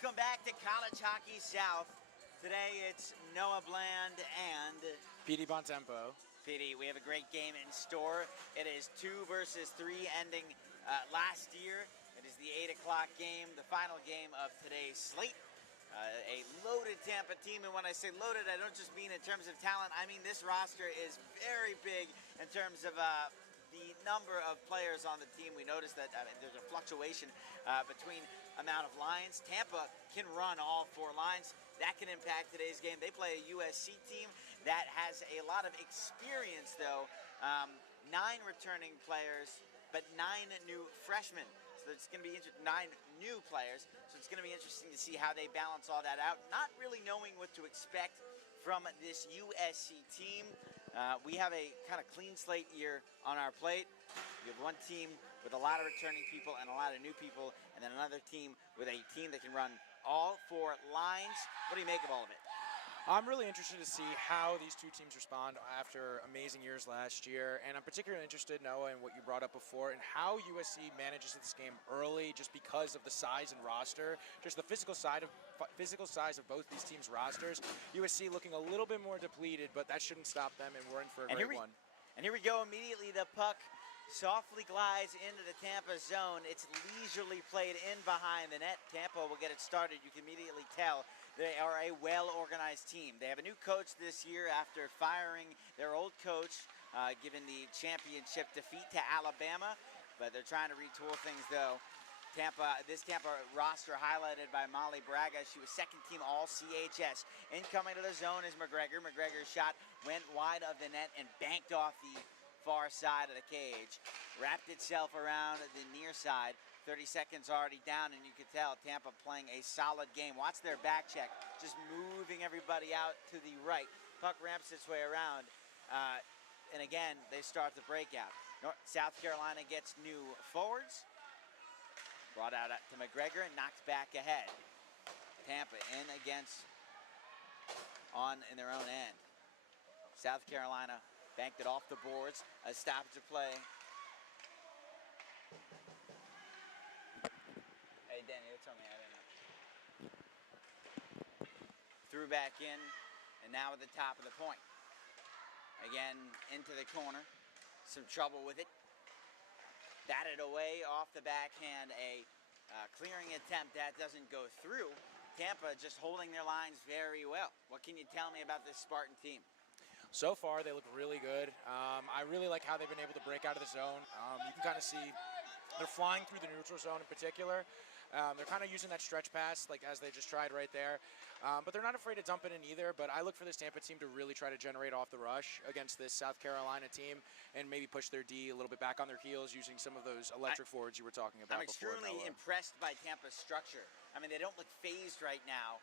Welcome back to College Hockey South. Today it's Noah Bland and PD Bontempo. PD, we have a great game in store. It is 2 versus 3 ending last year. It is the 8 o'clock game, the final game of today's slate. A loaded Tampa team, and when I say loaded, I don't just mean in terms of talent. I mean this roster is very big in terms of the number of players on the team. We noticed that there's a fluctuation between amount of lines. Tampa can run all 4 lines. That can impact today's game. They play a USC team that has a lot of experience, though. 9 returning players, but 9 new freshmen. So it's going to be 9 new players. So it's going to be interesting to see how they balance all that out. Not really knowing what to expect from this USC team. We have a kind of clean slate year on our plate. We have one team with a lot of returning people and a lot of new people, and then another team with a team that can run all 4 lines. What do you make of all of it? I'm really interested to see how these two teams respond after amazing years last year, and I'm particularly interested, Noah, in what you brought up before, and how USC manages this game early just because of the size and roster, just the physical size of both these teams' rosters. USC looking a little bit more depleted, but that shouldn't stop them, and we're in for a great one. And here we go. Immediately the puck softly glides into the Tampa zone. It's leisurely played in behind the net. Tampa will get it started. You can immediately tell they are a well-organized team. They have a new coach this year after firing their old coach, given the championship defeat to Alabama. But they're trying to retool things, though. This Tampa roster highlighted by Molly Braga. She was second team all-CHS. Incoming to the zone is McGregor. McGregor's shot went wide of the net and banked off the far side of the cage. Wrapped itself around the near side. 30 seconds already down, and you can tell Tampa playing a solid game. Watch their back check, just moving everybody out to the right. Puck ramps its way around, and again, they start the breakout. South Carolina gets new forwards. Brought out to McGregor and knocked back ahead. Tampa in their own end. South Carolina banked it off the boards. A stoppage of play. Hey, Danny, you told me I didn't know. Threw back in, and now at the top of the point. Again, into the corner. Some trouble with it. Batted away off the backhand. A clearing attempt that doesn't go through. Tampa just holding their lines very well. What can you tell me about this Spartan team? So far, they look really good. I really like how they've been able to break out of the zone. You can kind of see they're flying through the neutral zone in particular. They're kind of using that stretch pass, like as they just tried right there. But they're not afraid to dump it in either. But I look for this Tampa team to really try to generate off the rush against this South Carolina team and maybe push their D a little bit back on their heels using some of those electric forwards you were talking about before. I'm extremely impressed by Tampa's structure. I mean, they don't look phased right now.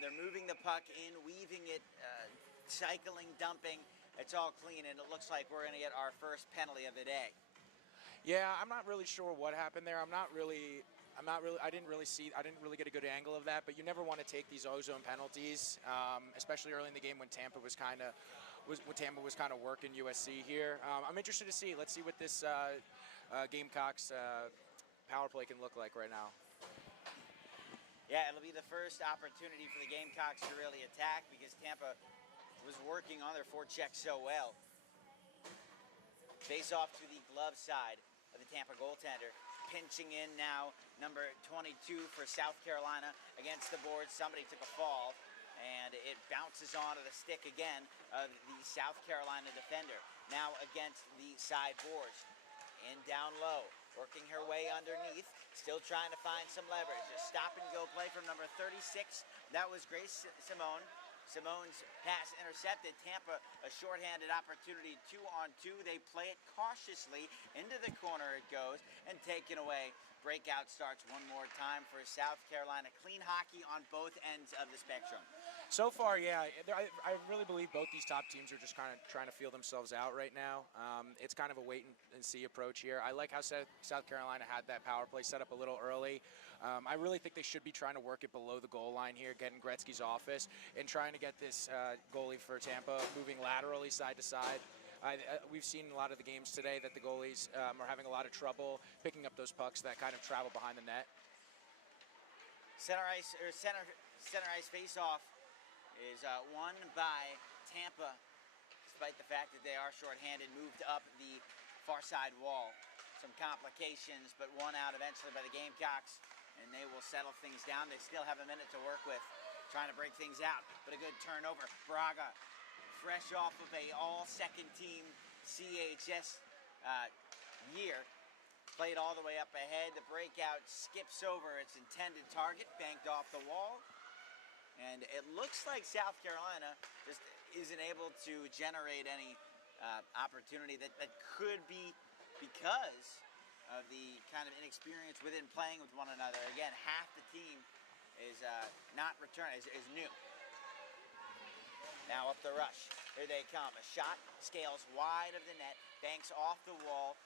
They're moving the puck in, weaving it, cycling, dumping. It's all clean, and it looks like we're going to get our first penalty of the day. Yeah, I'm not really sure what happened there. I didn't really get a good angle of that, but you never want to take these ozone penalties, especially early in the game when Tampa was kind of working USC here. I'm interested to see. Let's see what this Gamecocks power play can look like right now. Yeah, it'll be the first opportunity for the Gamecocks to really attack because Tampa was working on their forecheck so well. Face off to the glove side of the Tampa goaltender. Pinching in now, number 22 for South Carolina against the board. Somebody took a fall, and it bounces onto the stick again of the South Carolina defender. Now against the side boards. In down low, working her way underneath, still trying to find some leverage. A stop-and-go play from number 36. That was Grace Simone. Simone's pass intercepted. Tampa, a shorthanded opportunity, 2-on-2. They play it cautiously. Into the corner it goes and taken away. Breakout starts one more time for South Carolina. Clean hockey on both ends of the spectrum. So far, yeah. I really believe both these top teams are just kind of trying to feel themselves out right now. It's kind of a wait-and-see approach here. I like how South Carolina had that power play set up a little early. I really think they should be trying to work it below the goal line here, getting Gretzky's office, and trying to get this goalie for Tampa moving laterally side to side. We've seen in a lot of the games today that the goalies are having a lot of trouble picking up those pucks that kind of travel behind the net. Center ice face-off is won by Tampa, despite the fact that they are shorthanded, moved up the far side wall. Some complications, but won out eventually by the Gamecocks, and they will settle things down. They still have a minute to work with, trying to break things out, but a good turnover. Braga, fresh off of a all-second team CHS year, played all the way up ahead. The breakout skips over its intended target, banked off the wall, and it looks like South Carolina just isn't able to generate any opportunity that could be because of the kind of inexperience within playing with one another. Again, half the team is not returning, is new. Now up the rush. Here they come. A shot scales wide of the net, banks off the wall.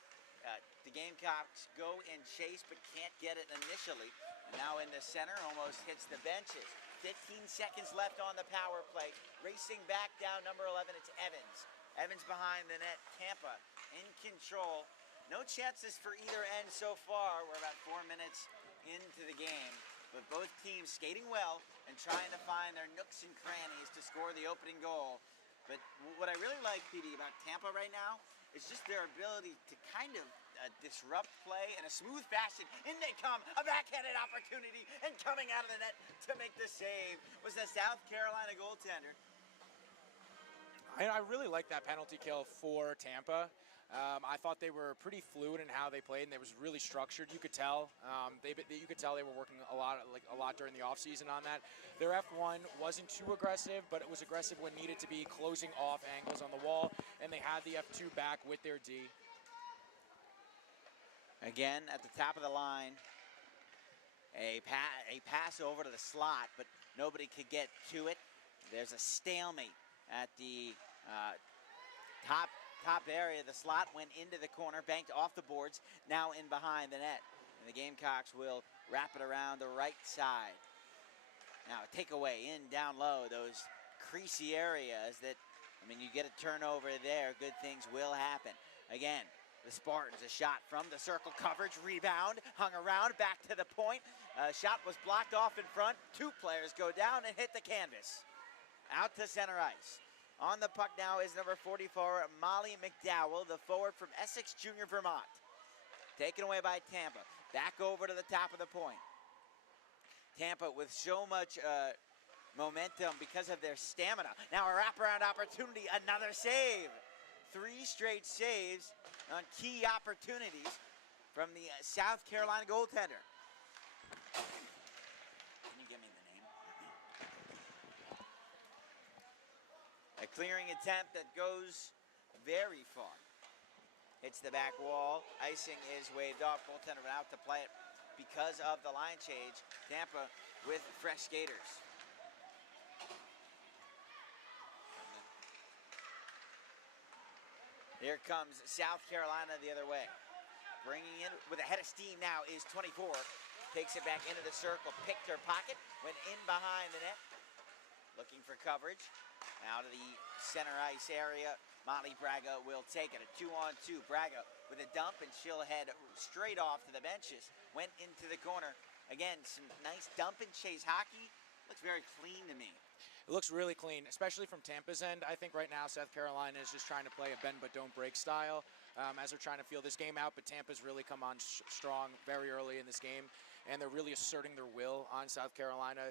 The Gamecocks go and chase, but can't get it initially. And now in the center, almost hits the benches. 15 seconds left on the power play. Racing back down, number 11, it's Evans. Evans behind the net. Tampa in control. No chances for either end so far. We're about 4 minutes into the game, but both teams skating well and trying to find their nooks and crannies to score the opening goal. But what I really like, PD, about Tampa right now is just their ability to kind of disrupt play in a smooth fashion. In they come, a backhanded opportunity, and coming out of the net to make the save was the South Carolina goaltender. I really like that penalty kill for Tampa. I thought they were pretty fluid in how they played, and it was really structured. You could tell. You could tell they were working a lot during the offseason on that. Their F1 wasn't too aggressive, but it was aggressive when needed to be, closing off angles on the wall, and they had the F2 back with their D. Again, at the top of the line, a pass over to the slot, but nobody could get to it. There's a stalemate at the top area. The slot went into the corner, banked off the boards, now in behind the net. And the Gamecocks will wrap it around the right side. Now a takeaway in down low, those creasy areas that, I mean, you get a turnover there, good things will happen. Again, the Spartans, a shot from the circle coverage, rebound, hung around, back to the point. Shot was blocked off in front. Two players go down and hit the canvas. Out to center ice. On the puck now is number 44, Molly McDowell, the forward from Essex Junior, Vermont. Taken away by Tampa. Back over to the top of the point. Tampa with so much momentum because of their stamina. Now a wraparound opportunity, another save. 3 straight saves on key opportunities from the South Carolina goaltender. Can you give me the name? A clearing attempt that goes very far. Hits the back wall. Icing is waved off. Goaltender went out to play it because of the line change. Tampa with fresh skaters. Here comes South Carolina the other way. Bringing in with a head of steam now is 24. Takes it back into the circle, picked her pocket, went in behind the net. Looking for coverage. Out of the center ice area, Molly Braga will take it. A 2-on-2. Braga with a dump, and she'll head straight off to the benches. Went into the corner. Again, some nice dump and chase hockey. Looks very clean to me. It looks really clean, especially from Tampa's end. I think right now South Carolina is just trying to play a bend but don't break style as they're trying to feel this game out, but Tampa's really come on strong very early in this game, and they're really asserting their will on South Carolina.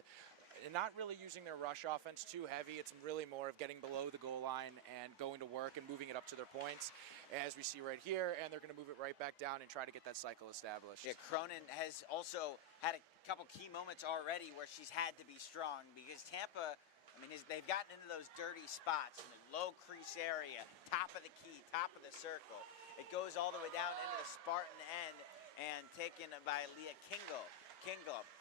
And not really using their rush offense too heavy. It's really more of getting below the goal line and going to work and moving it up to their points, as we see right here, and they're going to move it right back down and try to get that cycle established. Yeah, Cronin has also had a couple key moments already where she's had to be strong, because Tampa, I mean, they've gotten into those dirty spots in the low crease area, top of the key, top of the circle. It goes all the way down into the Spartan end and taken by Leah Kingle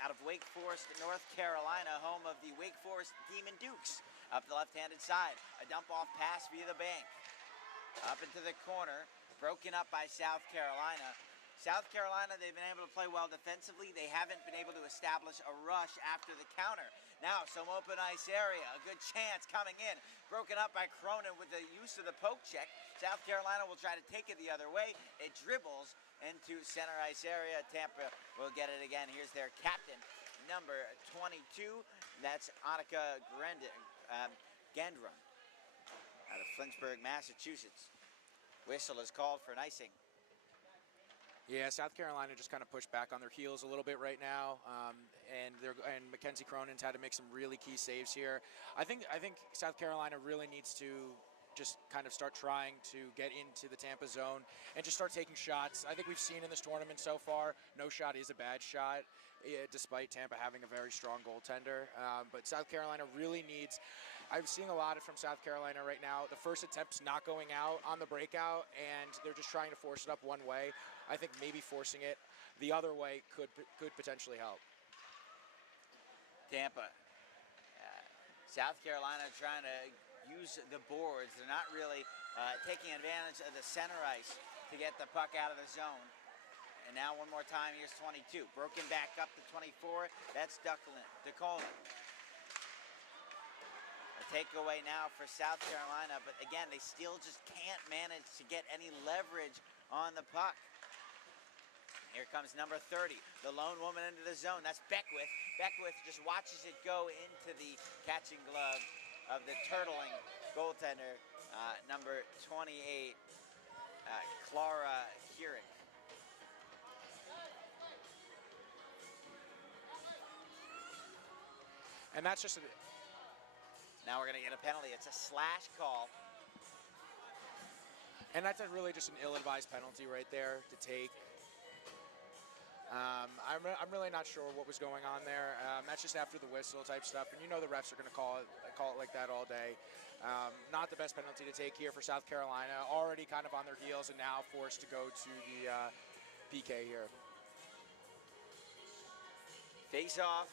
out of Wake Forest, North Carolina, home of the Wake Forest Demon Dukes. Up the left-handed side, a dump-off pass via the bank. Up into the corner, broken up by South Carolina. South Carolina, they've been able to play well defensively. They haven't been able to establish a rush after the counter. Now, some open ice area, a good chance coming in. Broken up by Cronin with the use of the poke check. South Carolina will try to take it the other way. It dribbles into center ice area. Tampa will get it again. Here's their captain, number 22. That's Annika Gendrum out of Flensburg, Massachusetts. Whistle is called for an icing. Yeah, South Carolina just kind of pushed back on their heels a little bit right now, and Mackenzie Cronin's had to make some really key saves here. I think South Carolina really needs to just kind of start trying to get into the Tampa zone and just start taking shots. I think we've seen in this tournament so far, no shot is a bad shot, despite Tampa having a very strong goaltender. But South Carolina really needs. I'm seeing a lot from South Carolina right now. The first attempt's not going out on the breakout, and they're just trying to force it up one way. I think maybe forcing it the other way could potentially help. Tampa. South Carolina trying to use the boards. They're not really taking advantage of the center ice to get the puck out of the zone. And now one more time, here's 22. Broken back up to 24. That's DeColin. A takeaway now for South Carolina, but again, they still just can't manage to get any leverage on the puck. Here comes number 30, the lone woman into the zone. That's Beckwith. Beckwith just watches it go into the catching glove of the turtling goaltender, number 28, Clara Keurig. And that's just now we're going to get a penalty. It's a slash call. And that's really just an ill-advised penalty right there to take. I'm really not sure what was going on there. That's just after the whistle type stuff, and you know the refs are going to call it like that all day. Not the best penalty to take here for South Carolina. Already kind of on their heels and now forced to go to the PK here. Face off.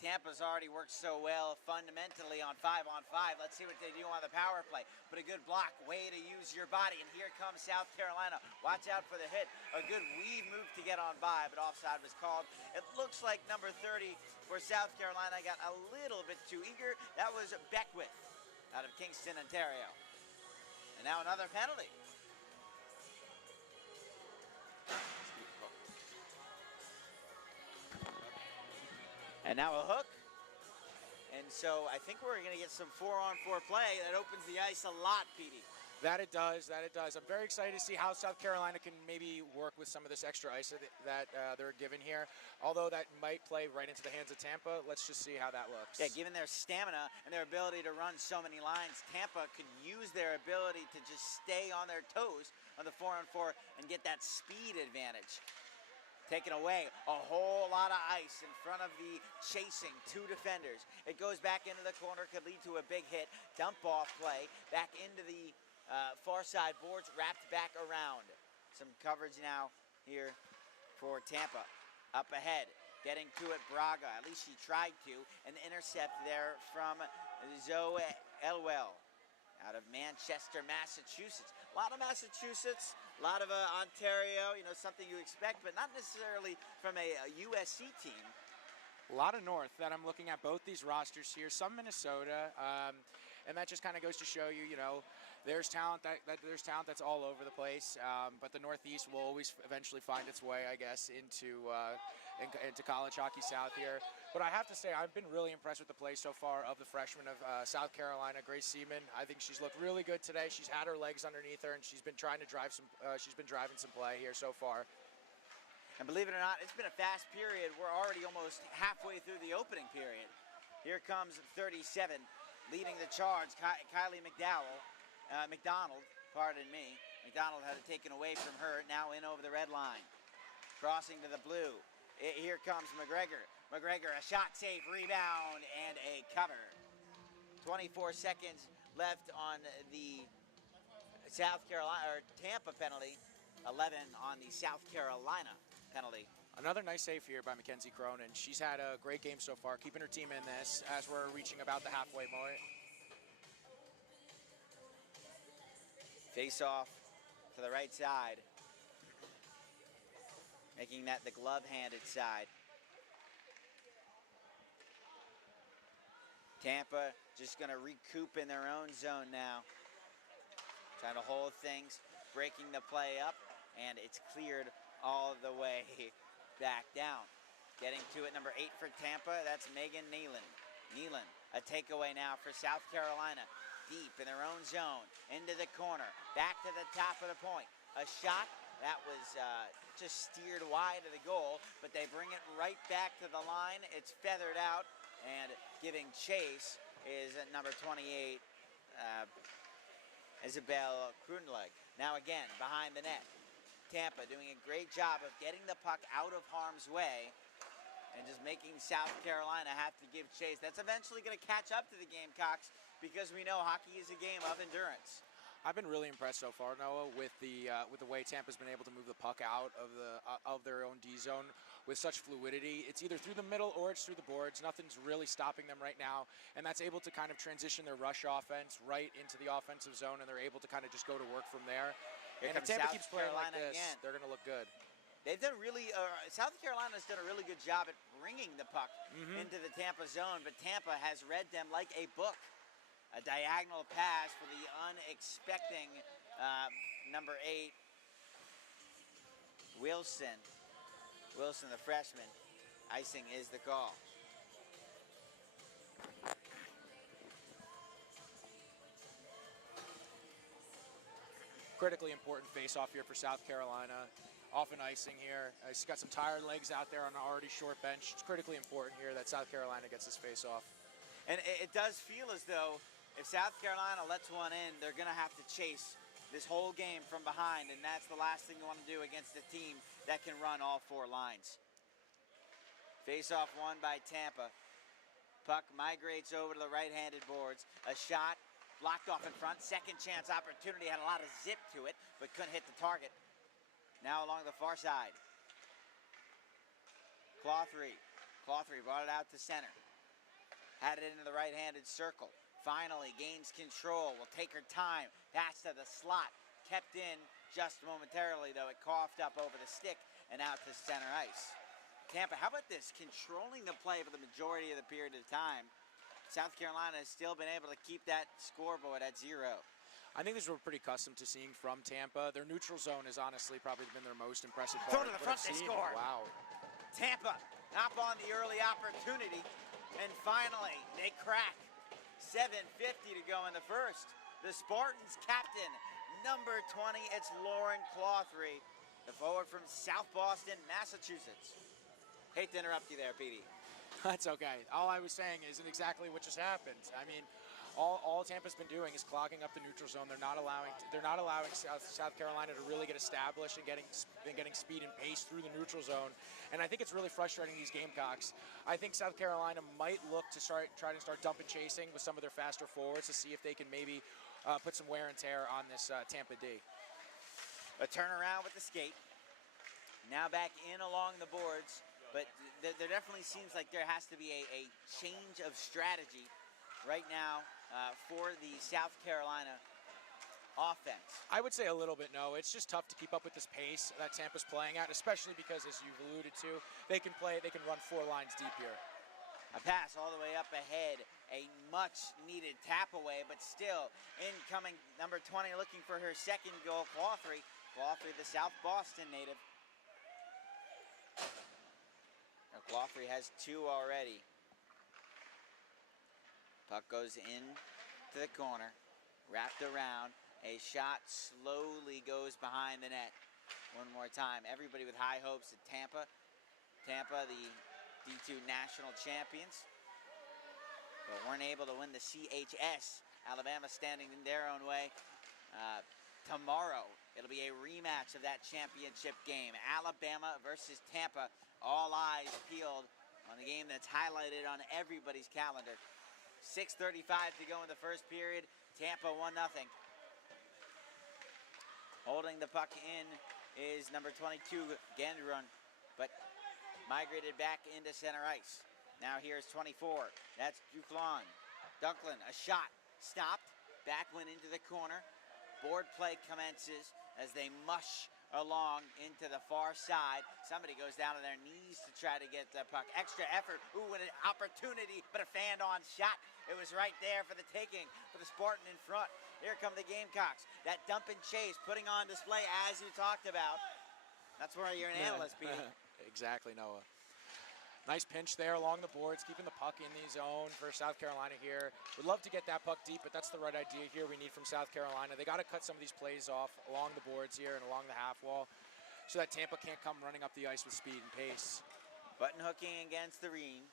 Tampa's already worked so well fundamentally on 5-on-5. Let's see what they do on the power play. But a good block, way to use your body. And here comes South Carolina. Watch out for the hit. A good weave move to get on by, but offside was called. It looks like number 30 for South Carolina got a little bit too eager. That was Beckwith out of Kingston, Ontario. And now another penalty. And now a hook. And so I think we're going to get some 4-on-4 play. That opens the ice a lot, Petey. That it does. I'm very excited to see how South Carolina can maybe work with some of this extra ice that they're given here. Although that might play right into the hands of Tampa, let's just see how that looks. Yeah, given their stamina and their ability to run so many lines, Tampa could use their ability to just stay on their toes on the 4-on-4 and get that speed advantage. Taken away, a whole lot of ice in front of the chasing two defenders. It goes back into the corner, could lead to a big hit. Dump off play, back into the far side boards, wrapped back around. Some coverage now here for Tampa. Up ahead, getting to it, Braga. At least she tried to. An intercept there from Zoe Elwell out of Manchester, Massachusetts. A lot of Massachusetts, a lot of Ontario, something you expect, but not necessarily from a USC team. A lot of North that I'm looking at both these rosters here, some Minnesota, and that just kind of goes to show you, there's talent there's talent that's all over the place, but the Northeast will always eventually find its way, I guess, into college hockey South here. But I have to say, I've been really impressed with the play so far of the freshman of South Carolina, Grace Seaman. I think she's looked really good today. She's had her legs underneath her, and she's been trying to drive some. She's been driving some play here so far. And believe it or not, it's been a fast period. We're already almost halfway through the opening period. Here comes 37, leading the charge, Kylie McDonald, pardon me. McDonald had it taken away from her, now in over the red line. Crossing to the blue. Here comes McGregor. McGregor, a shot, save, rebound, and a cover. 24 seconds left on the Tampa penalty. 11 on the South Carolina penalty. Another nice save here by Mackenzie Cronin. She's had a great game so far, keeping her team in this as we're reaching about the halfway point. Face off to the right side, making that the glove-handed side. Tampa just going to recoup in their own zone now. Trying to hold things, breaking the play up, and it's cleared all the way back down. Getting to it, number 8 for Tampa, that's Megan Nealon. Nealon, a takeaway now for South Carolina. Deep in their own zone, into the corner, back to the top of the point. A shot that was just steered wide of the goal, but they bring it right back to the line. It's feathered out, and giving chase is number 28, Isabel Krunleg. Now again, behind the net. Tampa doing a great job of getting the puck out of harm's way and just making South Carolina have to give chase. That's eventually going to catch up to the Gamecocks because we know hockey is a game of endurance. I've been really impressed so far, Noah, with the way Tampa's been able to move the puck out of their own D zone with such fluidity. It's either through the middle or it's through the boards. Nothing's really stopping them right now, and that's able to kind of transition their rush offense right into the offensive zone, and they're able to kind of just go to work from there. Here and if Tampa keeps playing like this, they're going to look good. They've done really, South Carolina's done a really good job at bringing the puck into the Tampa zone, but Tampa has read them like a book. A diagonal pass for the unexpecting number 8, Wilson. Wilson, the freshman. Icing is the call. Critically important face-off here for South Carolina. Often icing here. He's got some tired legs out there on an already short bench. It's critically important here that South Carolina gets this face-off. And it does feel as though if South Carolina lets one in, they're going to have to chase this whole game from behind, and that's the last thing you want to do against a team that can run all 4 lines. Face-off won by Tampa. Puck migrates over to the right-handed boards. A shot blocked off in front. Second chance opportunity, had a lot of zip to it, but couldn't hit the target. Now along the far side. Clawthree. Clawthree brought it out to center. Had it into the right-handed circle. Finally gains control. Will take her time. Pass to the slot. Kept in just momentarily, though. It coughed up over the stick and out to center ice. Tampa, how about this? Controlling the play for the majority of the period of time. South Carolina has still been able to keep that scoreboard at 0. I think this is what we're pretty accustomed to seeing from Tampa. Their neutral zone has honestly probably been their most impressive Throw part. to the front, they score. Wow. Tampa up on the early opportunity, and finally they crack. 7:50 to go in the first. The Spartans captain, number 20, it's Lauren Clawthree, the forward from South Boston, Massachusetts. Hate to interrupt you there, Petey. That's okay. All I was saying is exactly what just happened. I mean, all Tampa's been doing is clogging up the neutral zone. They're not allowing South Carolina to really get established and getting speed and pace through the neutral zone. And I think it's really frustrating these Gamecocks. I think South Carolina might look to try to start dump and chasing with some of their faster forwards to see if they can maybe put some wear and tear on this Tampa D. A turnaround with the skate. Now back in along the boards, but there definitely seems like there has to be a change of strategy right now for the South Carolina offense. I would say a little bit no. It's just tough to keep up with this pace that Tampa's playing at, especially because, as you've alluded to, they can run 4 lines deep here. A pass all the way up ahead, a much-needed tap away, but still incoming number 20 looking for her second goal, Clawthree. Clawthree, the South Boston native. Now Clawthree has 2 already. Puck goes in to the corner, wrapped around. A shot slowly goes behind the net. One more time. Everybody with high hopes at Tampa. Tampa, the D2 national champions, but weren't able to win the CHS. Alabama standing in their own way. Tomorrow, it'll be a rematch of that championship game. Alabama versus Tampa. All eyes peeled on the game that's highlighted on everybody's calendar. 6:35 to go in the first period. Tampa 1-0. Holding the puck in is number 22, Gandrun, but migrated back into center ice. Now here's 24. That's Duclon. Dunklin, a shot. Stopped. Back went into the corner. Board play commences as they mush along into the far side. Somebody goes down to their knees to try to get the puck. Extra effort. Ooh, an opportunity, but a fan-on shot. It was right there for the taking for the Spartan in front. Here come the Gamecocks. That dump and chase, putting on display as you talked about. That's where you're an analyst, Pete. Exactly, Noah. Nice pinch there along the boards, keeping the puck in the zone for South Carolina here. Would love to get that puck deep, but that's the right idea here we need from South Carolina. They got to cut some of these plays off along the boards here and along the half wall so that Tampa can't come running up the ice with speed and pace. Button hooking against the Ream,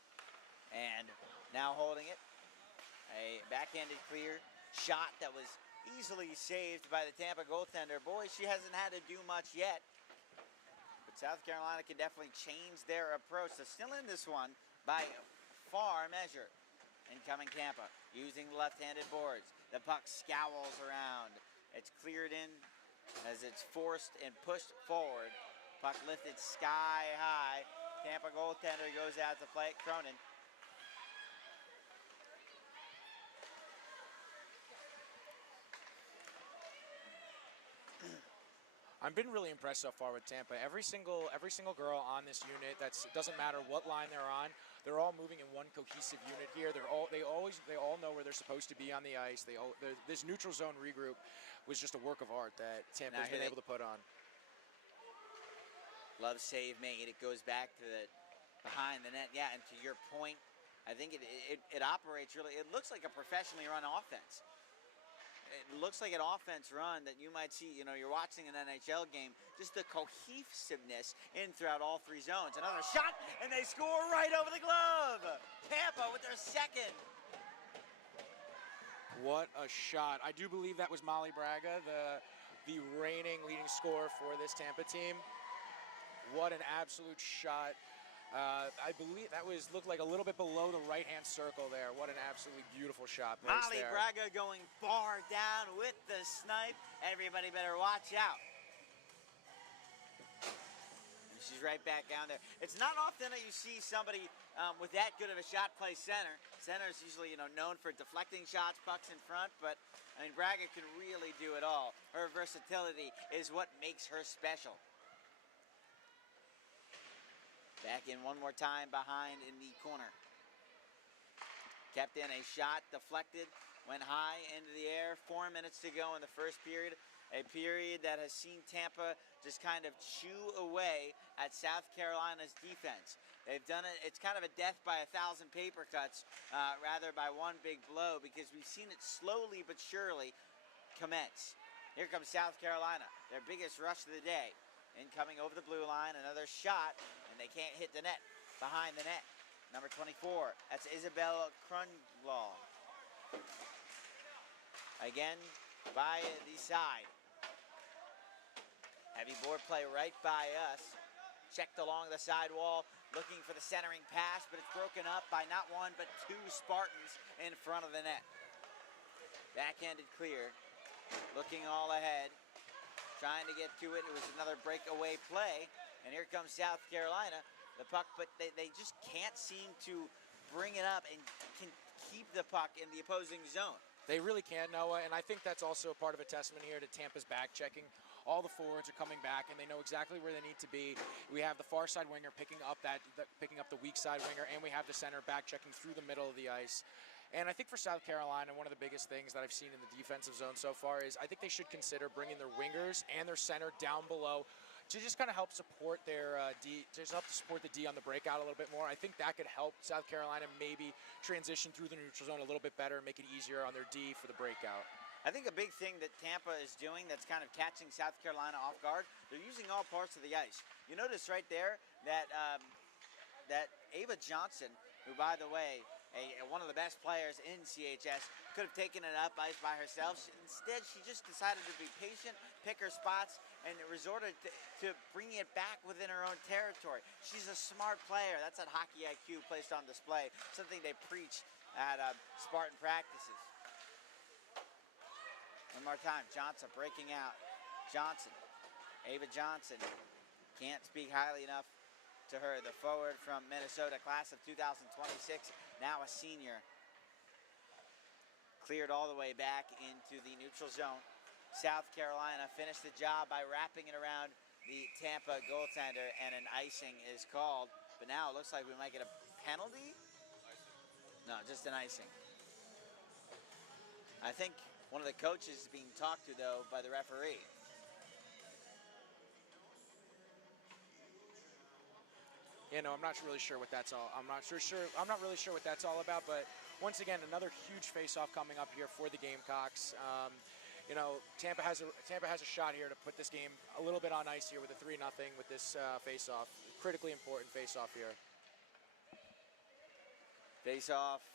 and now holding it. A backhanded clear shot that was easily saved by the Tampa goaltender. Boy, she hasn't had to do much yet. But South Carolina can definitely change their approach. They're still in this one by far measure. Incoming Tampa, using the left-handed boards. The puck scowls around. It's cleared in as it's forced and pushed forward. Puck lifted sky high. Tampa goaltender goes out to play it. Cronin. I've been really impressed so far with Tampa. Every single girl on this unit, doesn't matter what line they're on, they're all moving in one cohesive unit here. They all know where they're supposed to be on the ice. This neutral zone regroup was just a work of art that Tampa's been able to put on. Love save made. It goes back to the behind the net. Yeah, and to your point, I think it operates really. It looks like a professionally run offense. It looks like an offense run that you might see, you're watching an NHL game, just the cohesiveness in throughout all three zones. Another shot, and they score right over the glove. Tampa with their second. What a shot. I do believe that was Molly Braga, the reigning leading scorer for this Tampa team. What an absolute shot. I believe that looked like a little bit below the right-hand circle there. What an absolutely beautiful shot. Molly Braga going far down with the snipe. Everybody better watch out. And she's right back down there. It's not often that you see somebody with that good of a shot play center. Center is usually, known for deflecting shots, pucks in front, but I mean, Braga can really do it all. Her versatility is what makes her special. Back in one more time behind in the corner. Kept in a shot, deflected, went high into the air. 4 minutes to go in the first period. A period that has seen Tampa just kind of chew away at South Carolina's defense. They've done it, it's kind of a death by 1,000 paper cuts, rather by one big blow, because we've seen it slowly but surely commence. Here comes South Carolina, their biggest rush of the day. Incoming over the blue line, another shot, and they can't hit the net. Behind the net, number 24, that's Isabel Krunglaw. Again, by the side. Heavy board play right by us. Checked along the side wall, looking for the centering pass, but it's broken up by not one, but two Spartans in front of the net. Backhanded clear, looking all ahead. Trying to get to it. It was another breakaway play. And here comes South Carolina. The puck, but they just can't seem to bring it up and can keep the puck in the opposing zone. They really can, Noah, and I think that's also a part of a testament here to Tampa's back checking. All the forwards are coming back, and they know exactly where they need to be. We have the far side winger picking up the weak side winger, and we have the center back checking through the middle of the ice. And I think for South Carolina, one of the biggest things that I've seen in the defensive zone so far is I think they should consider bringing their wingers and their center down below to just kind of help support their D, just help to support the D on the breakout a little bit more. I think that could help South Carolina maybe transition through the neutral zone a little bit better, make it easier on their D for the breakout. I think a big thing that Tampa is doing that's kind of catching South Carolina off guard, they're using all parts of the ice. You notice right there that that Ava Johnson, who, by the way, one of the best players in CHS, could have taken it up ice by herself. Instead, she just decided to be patient, pick her spots, and resorted to bringing it back within her own territory. She's a smart player. That's that hockey IQ placed on display, something they preach at Spartan practices. One more time, Johnson breaking out. Johnson, Ava Johnson, can't speak highly enough to her, the forward from Minnesota, class of 2026, now a senior. Cleared all the way back into the neutral zone. South Carolina finished the job by wrapping it around the Tampa goaltender, and an icing is called. But now it looks like we might get a penalty? No, just an icing. I think one of the coaches is being talked to, though, by the referee. I'm not really sure what that's all. I'm not really sure what that's all about. But once again, another huge face-off coming up here for the Gamecocks. Tampa has a shot here to put this game a little bit on ice here with a 3-0 with this face-off. Critically important face-off here. Face-off.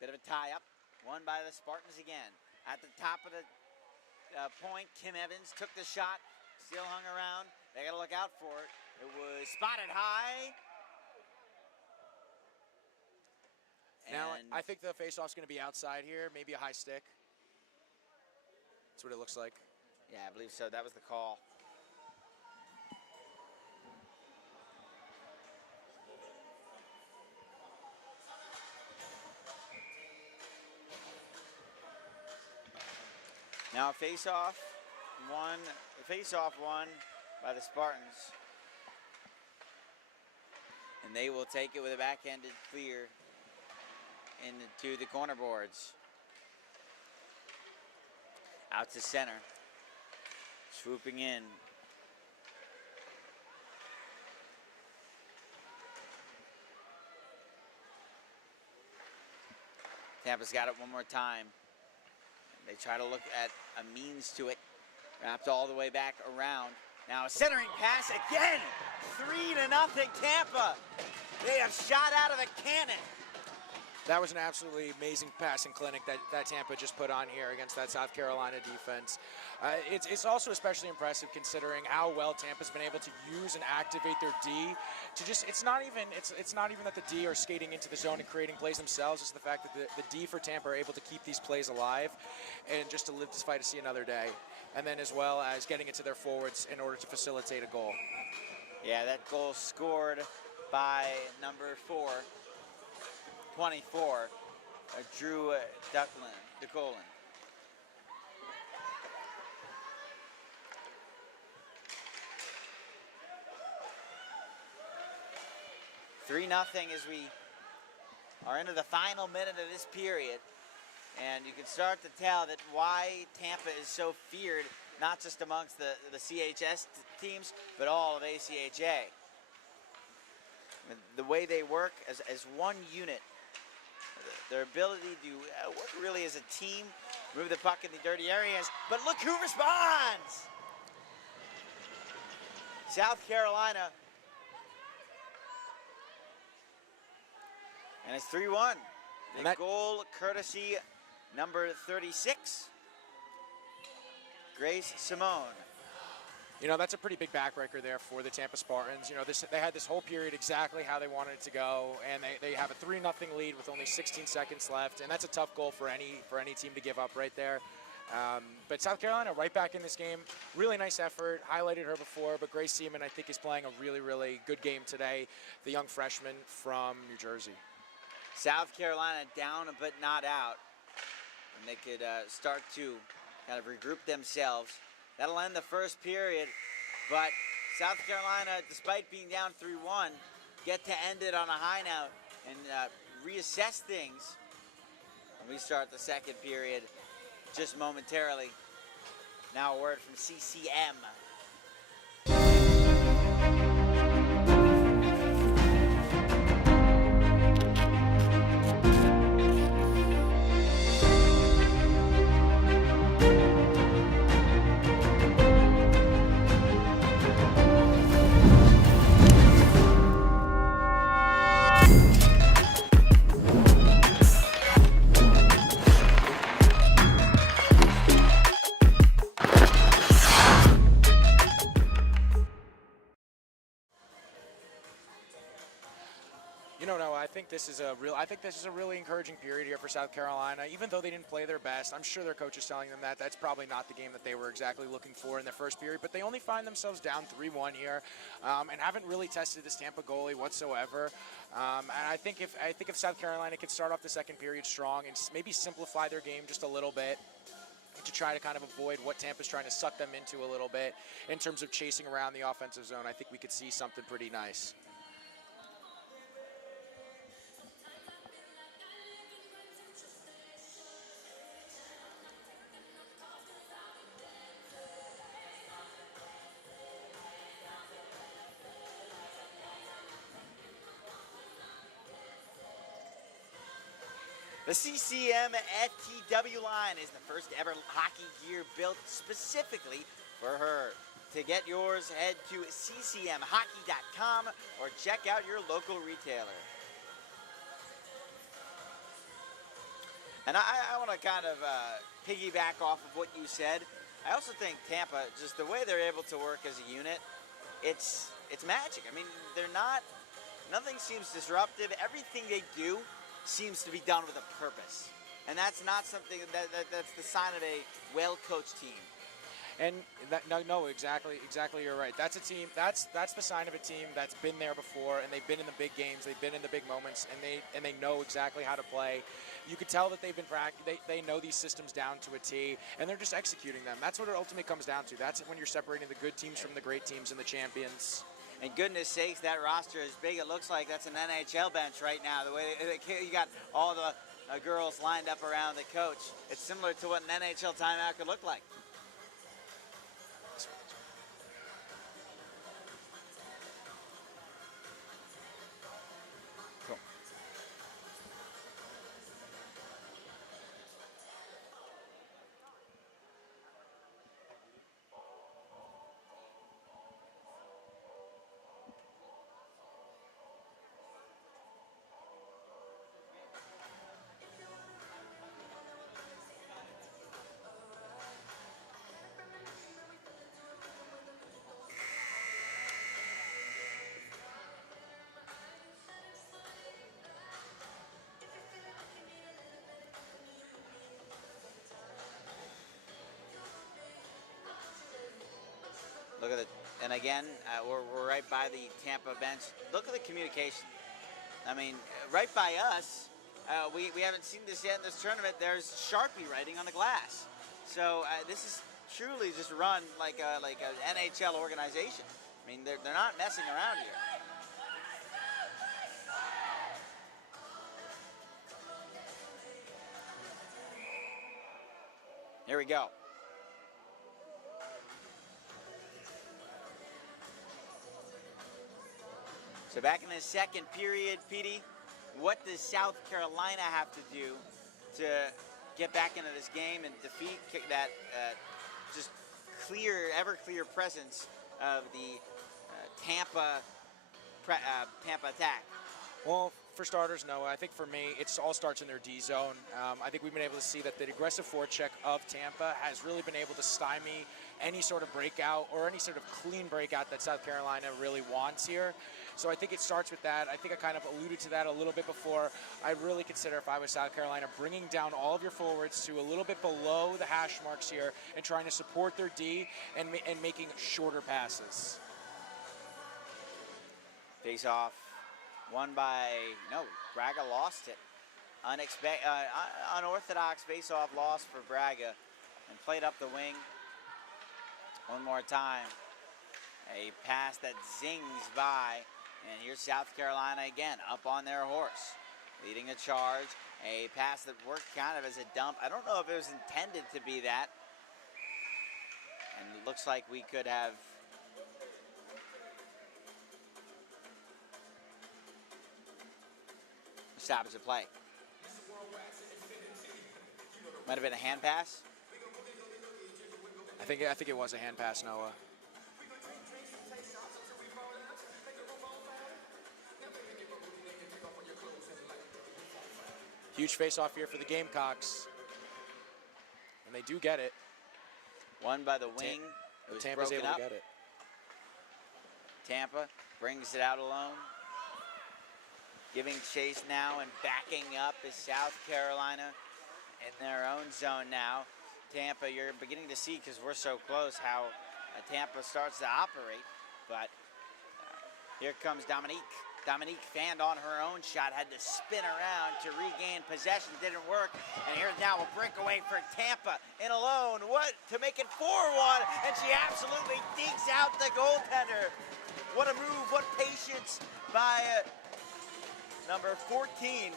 Bit of a tie-up. Won by the Spartans again. At the top of the point, Kim Evans took the shot. Still hung around. They got to look out for it. It was spotted high. Now, I think the face-off's going to be outside here. Maybe a high stick. That's what it looks like. Yeah, I believe so. That was the call. Now face-off won by the Spartans. And they will take it with a backhanded clear into the corner boards. Out to center. Swooping in. Tampa's got it one more time. They try to look at a means to it. Wrapped all the way back around. Now a centering pass again. 3-0 Tampa. They have shot out of a cannon. That was an absolutely amazing passing clinic that Tampa just put on here against that South Carolina defense. It's also especially impressive considering how well Tampa's been able to use and activate their D. It's not even that the D are skating into the zone and creating plays themselves. It's the fact that the D for Tampa are able to keep these plays alive and just to live this fight to see another day. And then as well as getting it to their forwards in order to facilitate a goal. Yeah, that goal scored by number 4. 24, Drew DeColin. Three nothing as we are into the final minute of this period. And you can start to tell that why Tampa is so feared, not just amongst the CHS teams, but all of ACHA. The way they work as one unit, their ability to work really as a team, move the puck in the dirty areas, but look who responds! South Carolina. And it's 3-1. The goal courtesy number 36, Grace Simone. That's a pretty big backbreaker there for the Tampa Spartans. They had this whole period exactly how they wanted it to go, and they have a 3-0 lead with only 16 seconds left, and that's a tough goal for any team to give up right there. But South Carolina right back in this game. Really nice effort. Highlighted her before, but Grace Seaman, I think, is playing a really, really good game today, the young freshman from New Jersey. South Carolina down but not out. And they could start to kind of regroup themselves. That'll end the first period, but South Carolina, despite being down 3-1, get to end it on a high note and reassess things. And we start the second period just momentarily. Now a word from CCM. I think this is a really encouraging period here for South Carolina. Even though they didn't play their best, I'm sure their coach is telling them that that's probably not the game that they were exactly looking for in the first period. But they only find themselves down 3-1 here, and haven't really tested this Tampa goalie whatsoever. And I think if South Carolina could start off the second period strong and maybe simplify their game just a little bit, to try to kind of avoid what Tampa's trying to suck them into a little bit in terms of chasing around the offensive zone, I think we could see something pretty nice. The CCM FTW line is the first ever hockey gear built specifically for her. To get yours, head to ccmhockey.com or check out your local retailer. And I want to kind of piggyback off of what you said. I also think Tampa, just the way they're able to work as a unit, it's magic. I mean, nothing seems disruptive. Everything they do seems to be done with a purpose. And that's not something that's the sign of a well-coached team. And exactly, you're right. That's a team. That's the sign of a team that's been there before, and they've been in the big games, they've been in the big moments, and they know exactly how to play. You could tell that they've been they know these systems down to a T, and they're just executing them. That's what it ultimately comes down to. That's when you're separating the good teams from the great teams and the champions. And goodness sakes, that roster is big. It looks like that's an NHL bench right now. The way you got all the girls lined up around the coach. It's similar to what an NHL timeout could look like. Cool. Look at it, and again, we're right by the Tampa bench. Look at the communication. I mean, right by us, we haven't seen this yet in this tournament. There's Sharpie writing on the glass. So this is truly just run like an NHL organization. I mean, they're not messing around here. Here we go. So back in the second period, Petey, what does South Carolina have to do to get back into this game and defeat that just ever clear presence of the Tampa attack? Well, for starters, Noah, I think for me, it all starts in their D zone. I think we've been able to see that the aggressive forecheck of Tampa has really been able to stymie any sort of breakout or any sort of clean breakout that South Carolina really wants here. So I think it starts with that. I think I kind of alluded to that a little bit before. I'd really consider, if I was South Carolina, bringing down all of your forwards to a little bit below the hash marks here and trying to support their D and making shorter passes. Face off. Won by, Braga lost it. Unorthodox face-off loss for Braga, and played up the wing. One more time. A pass that zings by, and here's South Carolina again, up on their horse, leading a charge. A pass that worked kind of as a dump. I don't know if it was intended to be that. And it looks like we could have stoppage of play. Might have been a hand pass. I think it was a hand pass, Noah. Huge face-off here for the Gamecocks, and they do get it. Won by the wing. Tampa's able to get it. Tampa brings it out alone. Giving chase now and backing up is South Carolina in their own zone now. Tampa, you're beginning to see, because we're so close, how Tampa starts to operate. But here comes Dominique. Dominique fanned on her own shot, had to spin around to regain possession. Didn't work. And here's now a breakaway for Tampa in alone. What? To make it 4-1. And she absolutely dekes out the goaltender. What a move. What patience by number 14.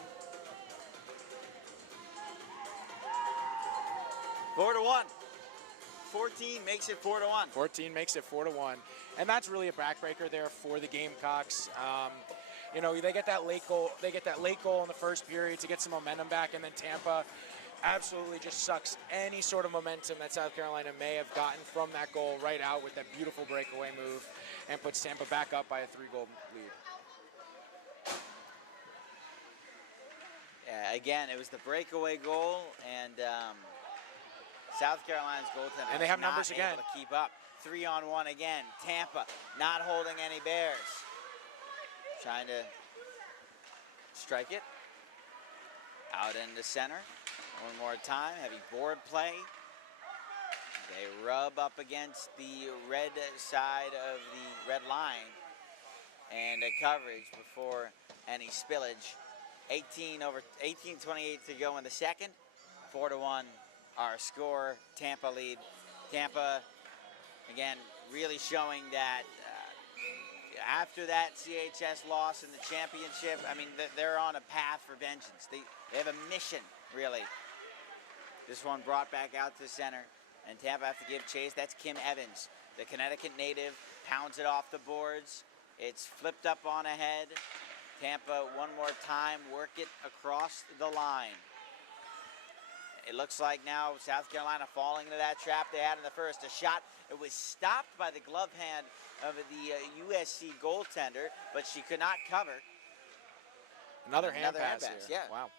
4-1. 14 makes it 4-1. 14 makes it 4-1. And that's really a backbreaker there for the Gamecocks. You know, they get that late goal. They get that late goal in the first period to get some momentum back, and then Tampa absolutely just sucks any sort of momentum that South Carolina may have gotten from that goal right out with that beautiful breakaway move, and puts Tampa back up by a 3-goal lead. Yeah, again, it was the breakaway goal, and South Carolina's goaltender And they have not numbers again. able to keep up. 3-on-1 again. Tampa not holding any Bears. Trying to strike it. Out into center. One more time. Heavy board play. They rub up against the red side of the red line. And a coverage before any spillage. 18:28 to go in the second. 4-1 our score. Tampa lead. Tampa, again, really showing that after that CHS loss in the championship, I mean, they're on a path for vengeance. They have a mission, really. This one brought back out to center, and Tampa have to give chase. That's Kim Evans, the Connecticut native, pounds it off the boards. It's flipped up on ahead. Tampa, one more time, work it across the line. It looks like now South Carolina falling into that trap they had in the first. A shot, it was stopped by the glove hand of the USC goaltender, but she could not cover. Another hand pass here. Yeah. Wow.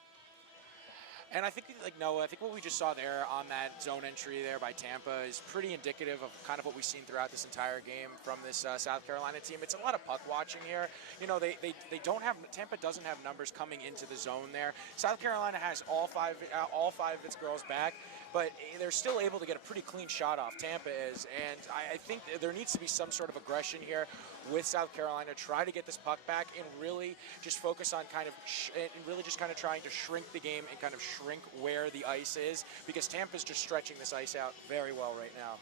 And I think, like Noah, I think what we just saw there on that zone entry there by Tampa is pretty indicative of kind of what we've seen throughout this entire game from this South Carolina team. It's a lot of puck watching here. You know, they don't have, Tampa doesn't have numbers coming into the zone there. South Carolina has all five of its girls back, but they're still able to get a pretty clean shot off. Tampa is, and I think there needs to be some sort of aggression here with South Carolina. Try to get this puck back and really just focus on kind of trying to shrink the game and kind of shrink where the ice is, because Tampa's just stretching this ice out very well right now.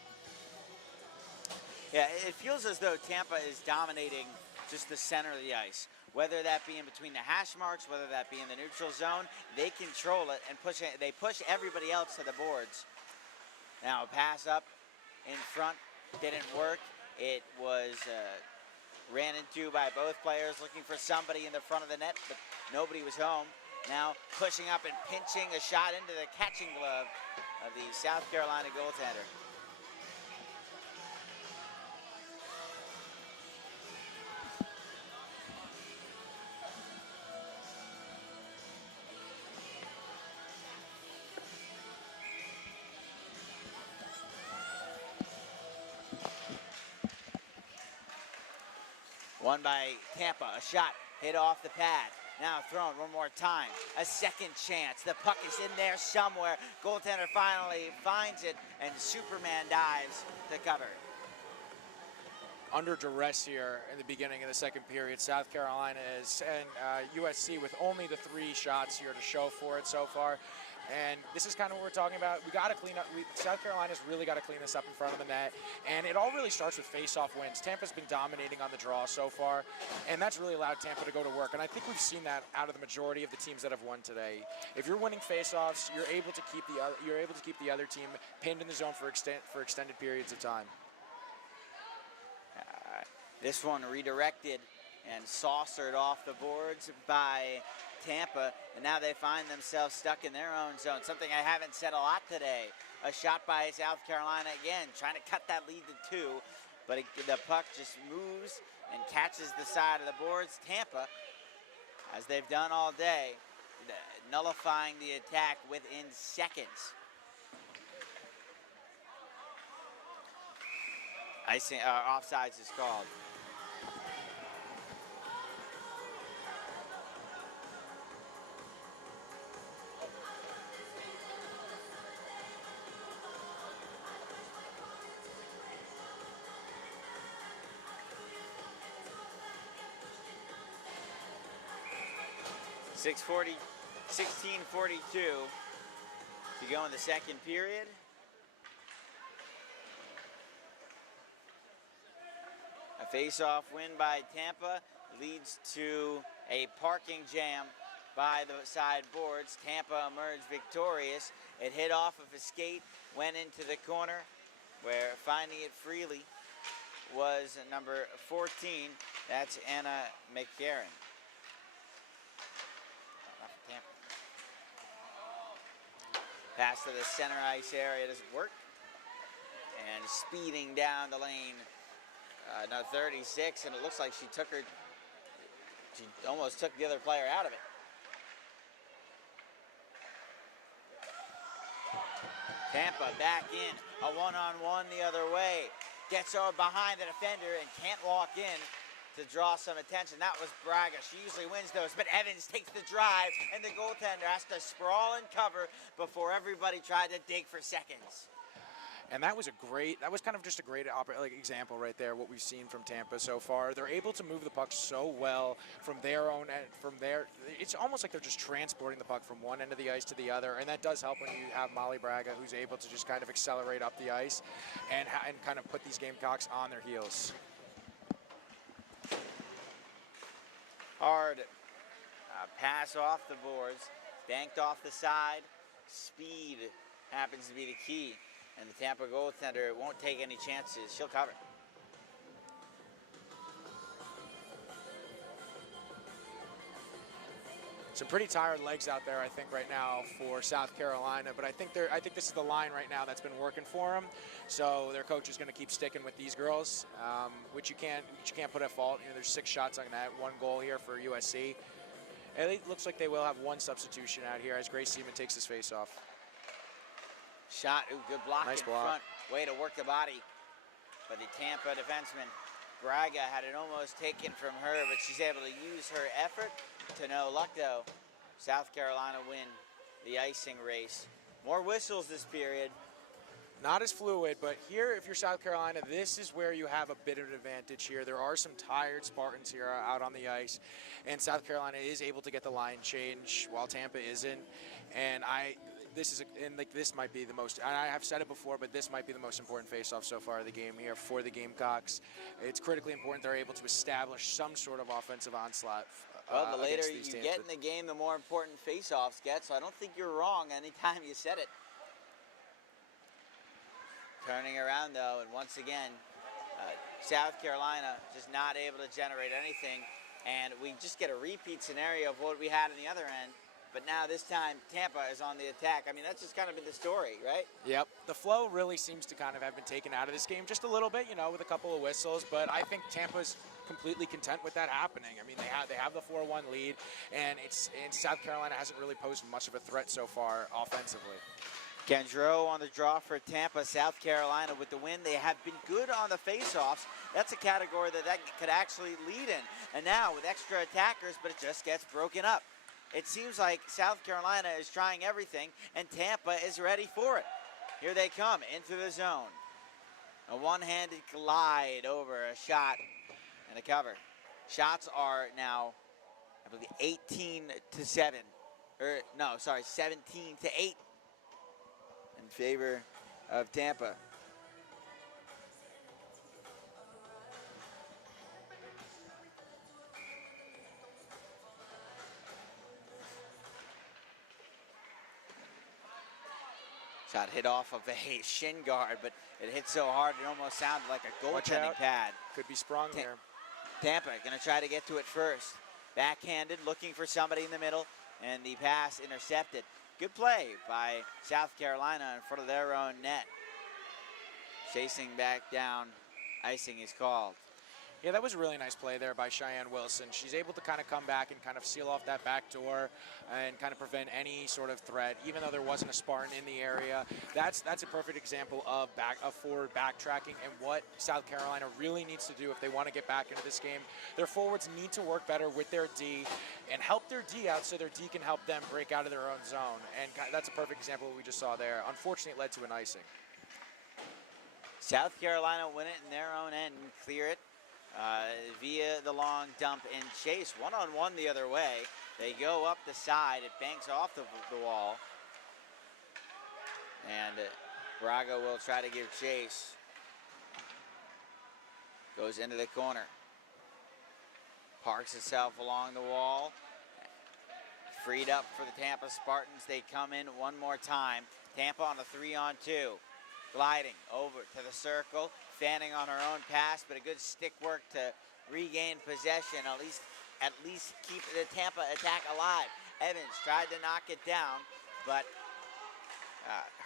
Yeah, it feels as though Tampa is dominating just the center of the ice. Whether that be in between the hash marks, whether that be in the neutral zone, they control it and push it. They push everybody else to the boards. Now a pass up in front didn't work. It was ran into by both players looking for somebody in the front of the net, but nobody was home. Now pushing up and pinching a shot into the catching glove of the South Carolina goaltender. Won by Tampa, a shot hit off the pad. Now thrown one more time, a second chance. The puck is in there somewhere. Goaltender finally finds it, and Superman dives to cover. Under duress here in the beginning of the second period, South Carolina is, and USC with only the 3 shots here to show for it so far. And this is kind of what we're talking about. We got to clean up. South Carolina's really got to clean this up in front of the net. And it all really starts with face-off wins. Tampa's been dominating on the draw so far, and that's really allowed Tampa to go to work. And I think we've seen that out of the majority of the teams that have won today. If you're winning face-offs, you're able to keep the other team pinned in the zone for extended periods of time. This one redirected and saucered off the boards by Tampa, and now they find themselves stuck in their own zone, something I haven't said a lot today. A shot by South Carolina again, trying to cut that lead to 2, but the puck just moves and catches the side of the boards. Tampa, as they've done all day, nullifying the attack within seconds. Offsides is called. .16:42 to go in the second period. A face-off win by Tampa leads to a parking jam by the side boards. Tampa emerged victorious. It hit off of a skate, went into the corner, where finding it freely was number 14. That's Anna McCarron. Pass to the center ice area doesn't work. And speeding down the lane, no 36, and it looks like she almost took the other player out of it. Tampa back in, a one-on-one the other way. Gets over behind the defender and can't walk in to draw some attention. That was Braga. She usually wins those, but Evans takes the drive, and the goaltender has to sprawl and cover before everybody tried to dig for seconds. And that was kind of just a great example right there, what we've seen from Tampa so far. They're able to move the puck so well from their own end, it's almost like they're just transporting the puck from one end of the ice to the other, and that does help when you have Molly Braga, who's able to just kind of accelerate up the ice and kind of put these Gamecocks on their heels. Hard pass off the boards, banked off the side. Speed happens to be the key. And the Tampa goaltender won't take any chances. She'll cover. Some pretty tired legs out there, I think, right now for South Carolina. But I think this is the line right now that's been working for them. So their coach is going to keep sticking with these girls, which you can't put at fault. You know, there's 6 shots on that, 1 goal here for USC. And it looks like they will have 1 substitution out here as Grace Seaman takes his face off. Shot, good block nice in block. front. Way to work the body. But the Tampa defenseman, Braga, had it almost taken from her, but she's able to use her effort to no luck, though. South Carolina win the icing race. More whistles this period. Not as fluid, but here, if you're South Carolina, this is where you have a bit of an advantage here. There are some tired Spartans here out on the ice, and South Carolina is able to get the line change while Tampa isn't. And this might be the most, and I have said it before, but this might be the most important face-off so far of the game here for the Gamecocks. It's critically important they're able to establish some sort of offensive onslaught. Well, the later you get in the game, the more important face-offs get, so I don't think you're wrong anytime you said it. Turning around, though, and once again, South Carolina just not able to generate anything, and we just get a repeat scenario of what we had on the other end. But now this time, Tampa is on the attack. I mean, that's just kind of been the story, right? Yep. The flow really seems to kind of have been taken out of this game just a little bit, with a couple of whistles. But I think Tampa's completely content with that happening. I mean, they have the 4-1 lead, and South Carolina hasn't really posed much of a threat so far offensively. Gendreau on the draw for Tampa. South Carolina with the win. They have been good on the face-offs. That's a category that could actually lead in. And now with extra attackers, but it just gets broken up. It seems like South Carolina is trying everything, and Tampa is ready for it. Here they come into the zone. A one-handed glide over a shot and a cover. Shots are now, I believe, 18-7. 17-8 in favor of Tampa. Shot hit off of a shin guard, but it hit so hard it almost sounded like a goaltending pad. Could be sprung here. Tampa going to try to get to it first. Backhanded, looking for somebody in the middle, and the pass intercepted. Good play by South Carolina in front of their own net. Chasing back down, icing is called. Yeah, that was a really nice play there by Cheyenne Wilson. She's able to kind of come back and kind of seal off that back door and kind of prevent any sort of threat, even though there wasn't a Spartan in the area. That's a perfect example of forward backtracking and what South Carolina really needs to do if they want to get back into this game. Their forwards need to work better with their D and help their D out so their D can help them break out of their own zone. And that's a perfect example of what we just saw there. Unfortunately, it led to an icing. South Carolina win it in their own end and clear it. Via the long dump and chase. One-on-one the other way. They go up the side. It banks off the wall. And Braga will try to give chase. Goes into the corner. Parks itself along the wall. Freed up for the Tampa Spartans. They come in one more time. Tampa on a 3-on-2. Gliding over to the circle. Fanning on her own pass, but a good stick work to regain possession, at least keep the Tampa attack alive. Evans tried to knock it down, but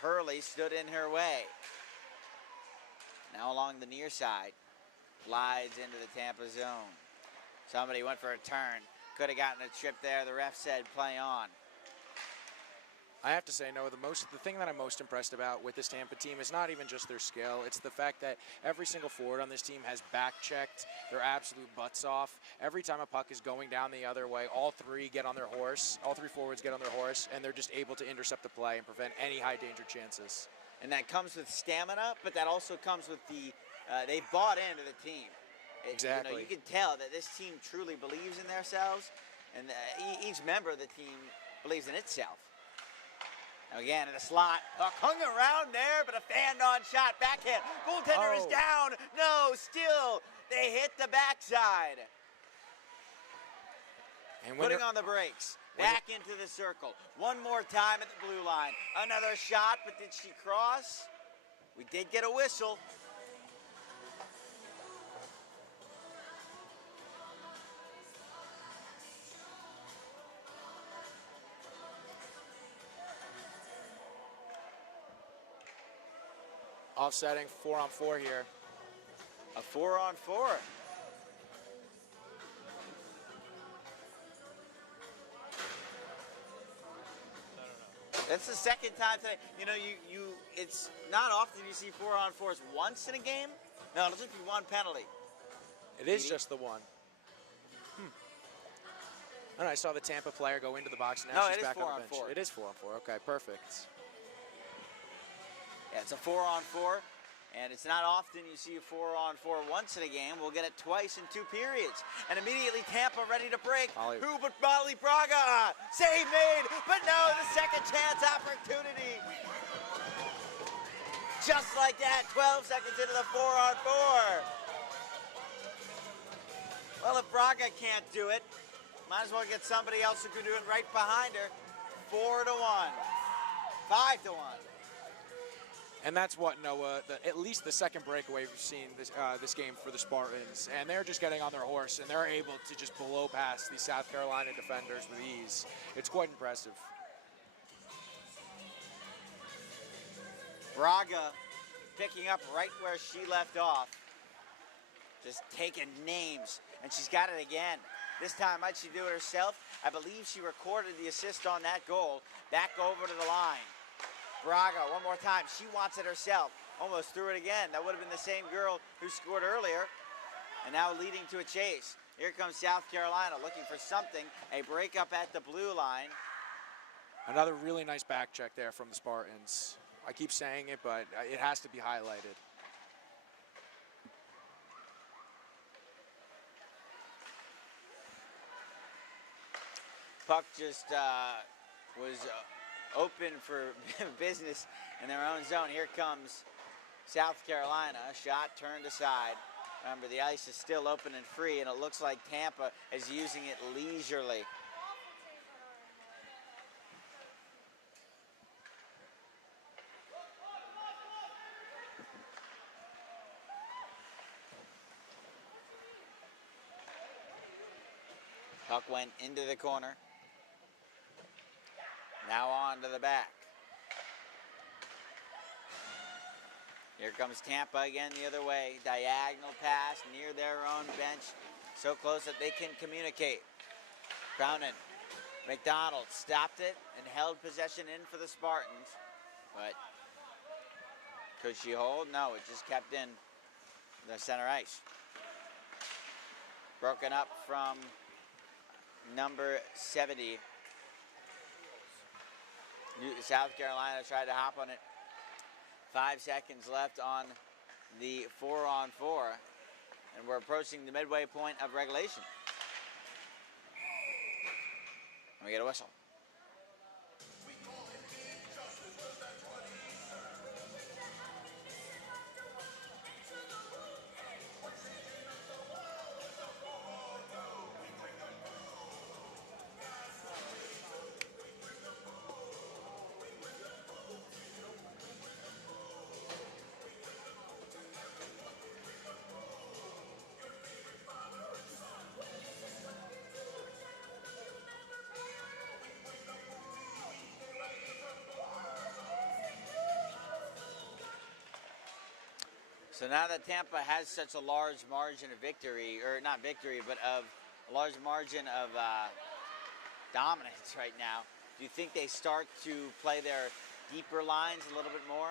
Hurley stood in her way. Now along the near side, glides into the Tampa zone. Somebody went for a turn. Could have gotten a trip there. The ref said play on. I have to say, Noah, the thing that I'm most impressed about with this Tampa team is not even just their skill. It's the fact that every single forward on this team has back-checked their absolute butts off. Every time a puck is going down the other way, all three get on their horse. All three forwards get on their horse, and they're just able to intercept the play and prevent any high-danger chances. And that comes with stamina, but that also comes with they've bought into the team. Exactly. You can tell that this team truly believes in themselves, and each member of the team believes in itself. Now again, in the slot, Puck hung around there, but a fan-on shot, backhand. Goaltender is down. No, still, they hit the backside. And putting on the brakes, back into the circle. One more time at the blue line. Another shot, but did she cross? We did get a whistle. Offsetting 4-on-4 here. A 4-on-4. That's the second time today. It's not often you see 4-on-4s once in a game. No, it'll just be one penalty. It is just the one. And I saw the Tampa player go into the box. Now she's back on the bench. It is 4-on-4. Okay, perfect. Yeah, it's a 4-on-4, and it's not often you see a 4-on-4 once in a game. We'll get it twice in 2 periods. And immediately Tampa ready to break. Who but Molly Braga? Save made, but no, the second chance opportunity. Just like that, 12 seconds into the 4-on-4. Well, if Braga can't do it, might as well get somebody else who can do it right behind her. 4-1, 5-1. And that's what, Noah, at least the second breakaway we've seen this game for the Spartans. And they're just getting on their horse, and they're able to just blow past these South Carolina defenders with ease. It's quite impressive. Braga picking up right where she left off. Just taking names, and she's got it again. This time, might she do it herself? I believe she recorded the assist on that goal. Back over to the line. Braga, one more time. She wants it herself. Almost threw it again. That would have been the same girl who scored earlier. And now leading to a chase. Here comes South Carolina looking for something. A breakup at the blue line. Another really nice back check there from the Spartans. I keep saying it, but it has to be highlighted. Puck just was open for business in their own zone. Here comes South Carolina. Shot turned aside. Remember, the ice is still open and free, and it looks like Tampa is using it leisurely. Puck went into the corner. Now on to the back. Here comes Tampa again the other way. Diagonal pass near their own bench. So close that they can communicate. Cronin. McDonald stopped it and held possession in for the Spartans. But could she hold? No, it just kept in the center ice. Broken up from number 70. South Carolina tried to hop on it. 5 seconds left on the 4-on-4. And we're approaching the midway point of regulation. And we get a whistle. So now that Tampa has such a large margin of victory, or not victory, but of a large margin of dominance right now, do you think they start to play their deeper lines a little bit more?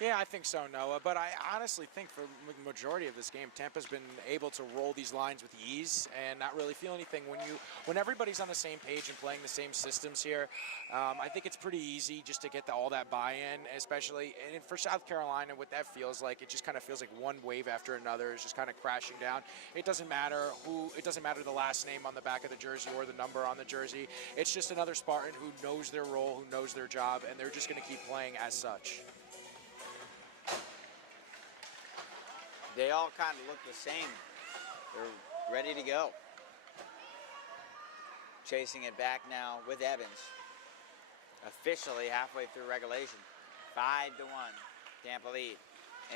Yeah, I think so, Noah. But I honestly think for the majority of this game, Tampa's been able to roll these lines with ease and not really feel anything. When everybody's on the same page and playing the same systems here, I think it's pretty easy just to get all that buy-in, especially and for South Carolina. What that feels like, it just kind of feels like one wave after another is just kind of crashing down. It doesn't matter the last name on the back of the jersey or the number on the jersey. It's just another Spartan who knows their role, who knows their job, and they're just going to keep playing as such. They all kind of look the same. They're ready to go. Chasing it back now with Evans. Officially halfway through regulation. 5-1. Tampa lead.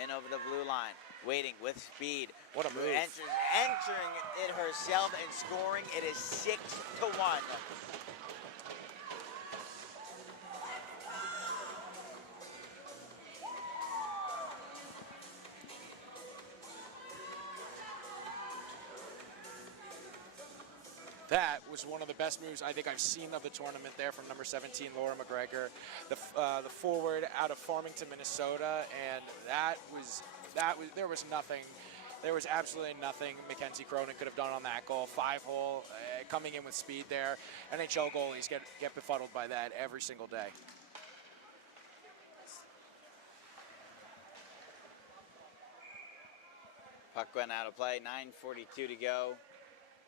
In over the blue line. Waiting with speed. What a move. Entering it herself and scoring. It is 6-1. That was one of the best moves I think I've seen of the tournament there from number 17, Laura McGregor, the forward out of Farmington, Minnesota, and there was nothing. There was absolutely nothing Mackenzie Cronin could have done on that goal. 5-hole, coming in with speed there. NHL goalies get befuddled by that every single day. Puck went out of play, 9:42 to go.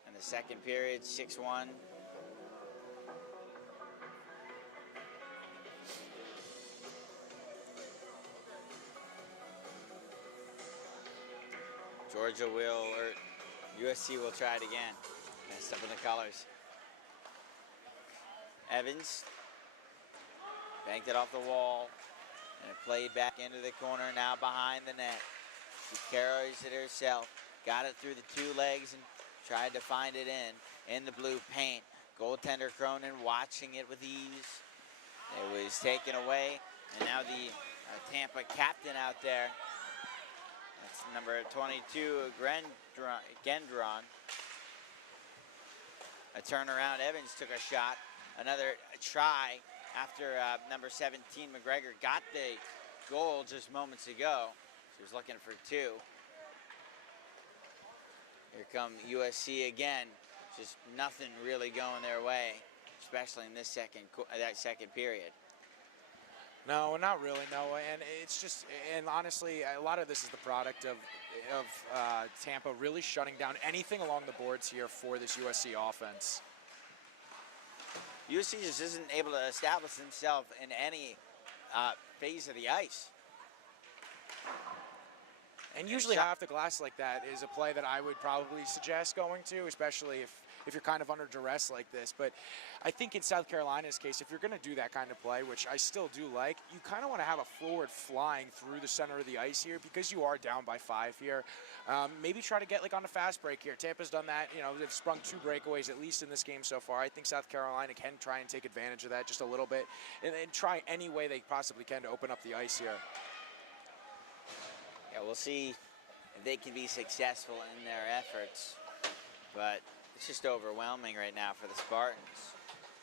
In the second period, 6-1. Georgia will, or USC will try it again. Messed up in the colors. Evans banked it off the wall, and it played back into the corner, now behind the net. She carries it herself, got it through the two legs, and tried to find it in the blue paint. Goaltender Cronin watching it with ease. It was taken away, and now the Tampa captain out there. That's number 22, Gendron. A turnaround, Evans took a shot. Another try after number 17, McGregor, got the goal just moments ago. She was looking for two. Here come USC again. Just nothing really going their way, especially in this second period. No, not really, Noah. And it's just, and honestly, a lot of this is the product of Tampa really shutting down anything along the boards here for this USC offense. USC just isn't able to establish themselves in any phase of the ice. And usually half the glass like that is a play that I would probably suggest going to, especially if you're kind of under duress like this. But I think in South Carolina's case, if you're going to do that kind of play, which I still do like, you kind of want to have a forward flying through the center of the ice here because you are down by 5 here. Maybe try to get like on a fast break here. Tampa's done that. You know, they've sprung 2 breakaways at least in this game so far. I think South Carolina can try and take advantage of that just a little bit and try any way they possibly can to open up the ice here. Yeah, we'll see if they can be successful in their efforts. But it's just overwhelming right now for the Spartans.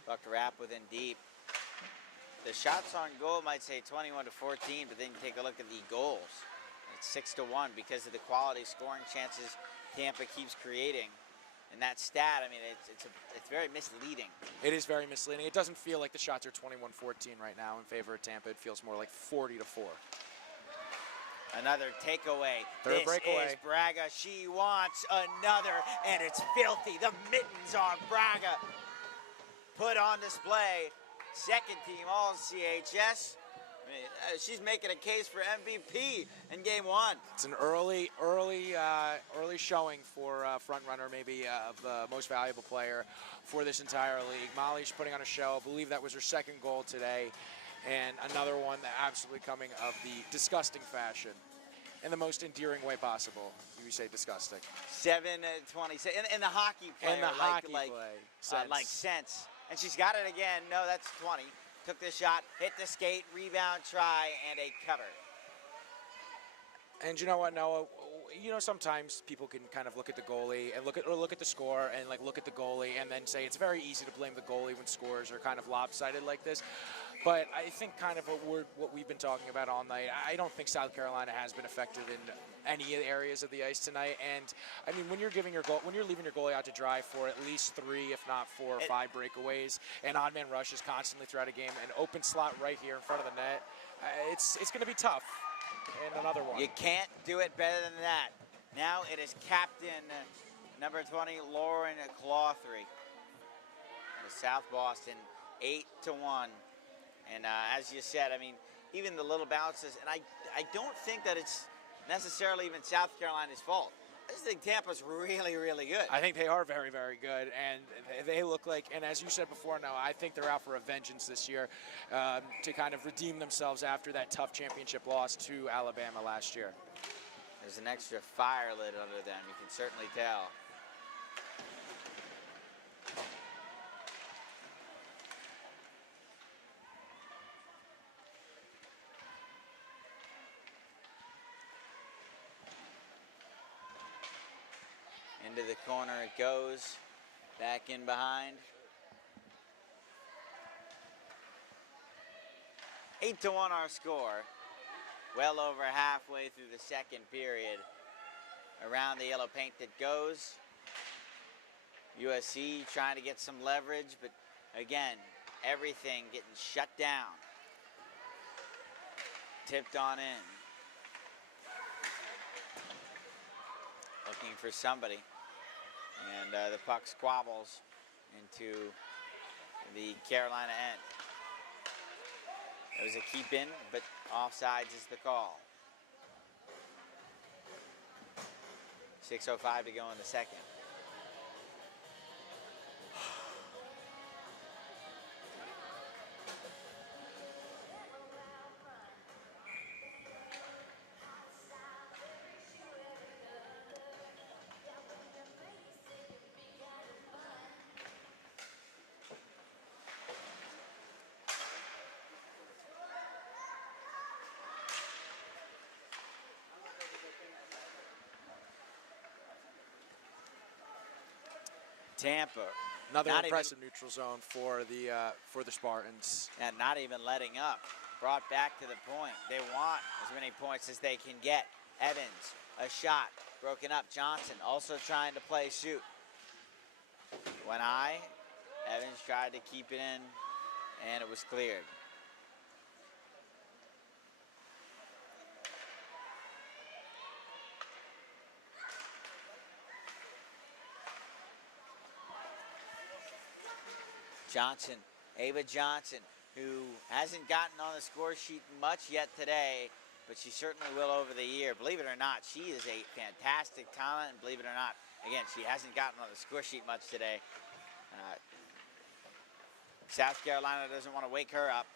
Buck wrap within deep. The shots on goal might say 21-14, but then you take a look at the goals. It's 6-1 because of the quality scoring chances Tampa keeps creating. And that stat, I mean, it's very misleading. It is very misleading. It doesn't feel like the shots are 21-14 right now in favor of Tampa. It feels more like 40-4. Another takeaway. Third breakaway. Is Braga. She wants another, and it's filthy. The mittens on Braga. Put on display. Second team all CHS. I mean, she's making a case for MVP in game 1. It's an early showing for front runner, maybe of most valuable player for this entire league. Molly's putting on a show. I believe that was her second goal today. And another one that absolutely coming of the disgusting fashion in the most endearing way possible. You say disgusting. 7-20 in the hockey play. In the hockey play. Like sense. And she's got it again. No, that's 20. Took the shot, hit the skate, rebound, try, and a cover. And you know what, Noah? You know, sometimes people can kind of look at the goalie and look at the score and look at the goalie and then say it's very easy to blame the goalie when scores are kind of lopsided like this. But I think kind of what we've been talking about all night, I don't think South Carolina has been effective in any areas of the ice tonight. And I mean, when you're leaving your goalie out to dry for at least 3, if not 4 or 5 breakaways, and odd man rushes constantly throughout a game, an open slot right here in front of the net, it's going to be tough. And another one. You can't do it better than that. Now it is captain number 20, Lauren Clawthree. South Boston 8-1. And as you said, I mean, even the little bounces, and I don't think that it's necessarily even South Carolina's fault. I just think Tampa's really, really good. I think they are very, very good, and they look like, and as you said before, Noah, I think they're out for a vengeance this year to kind of redeem themselves after that tough championship loss to Alabama last year. There's an extra fire lit under them, you can certainly tell. Into the corner it goes, back in behind. 8-1 our score. Well over halfway through the second period. Around the yellow paint that goes. USC trying to get some leverage, but again, everything getting shut down. Tipped on in. Looking for somebody. And the puck squabbles into the Carolina end. It was a keep in, but offsides is the call. 6:05 to go in the second. Tampa. Another impressive neutral zone for the Spartans. And not even letting up. Brought back to the point. They want as many points as they can get. Evans, a shot. Broken up. Johnson also trying to play shoot. Went high. Evans tried to keep it in, and it was cleared. Johnson, Ava Johnson, who hasn't gotten on the score sheet much yet today, but she certainly will over the year. Believe it or not, she is a fantastic talent, and believe it or not, again, she hasn't gotten on the score sheet much today. South Carolina doesn't want to wake her up.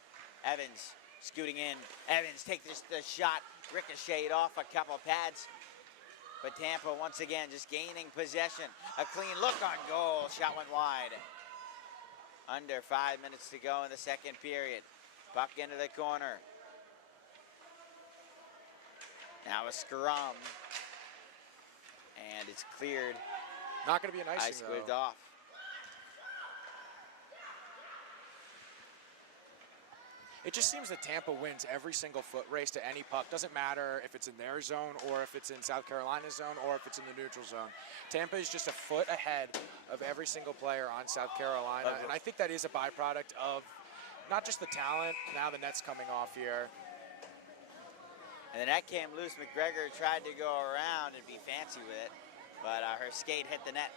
Evans scooting in. Evans takes the shot, ricocheted off a couple pads. But Tampa once again just gaining possession. A clean look on goal. Shot went wide. Under 5 minutes to go in the second period. Puck into the corner. Now a scrum. And it's cleared. Not going to be an icing, Ice squeezed off. It just seems that Tampa wins every single foot race to any puck. Doesn't matter if it's in their zone or if it's in South Carolina's zone or if it's in the neutral zone. Tampa is just a foot ahead of every single player on South Carolina. And I think that is a byproduct of not just the talent, now the net's coming off here. And the net came loose. McGregor tried to go around and be fancy with it, but her skate hit the net.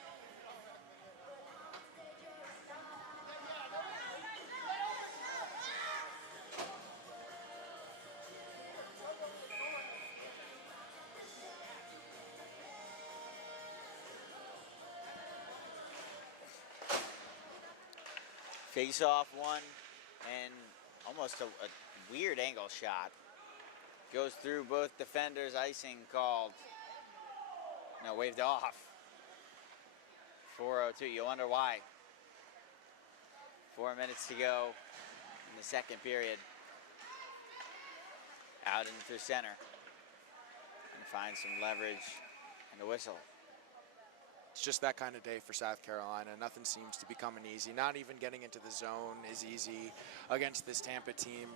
Face off one, and almost a weird angle shot. Goes through both defenders, icing called. No, waved off. 4:02, you wonder why. 4 minutes to go in the second period. Out in through center. And find some leverage and a whistle. It's just that kind of day for South Carolina. Nothing seems to be coming easy. Not even getting into the zone is easy against this Tampa team.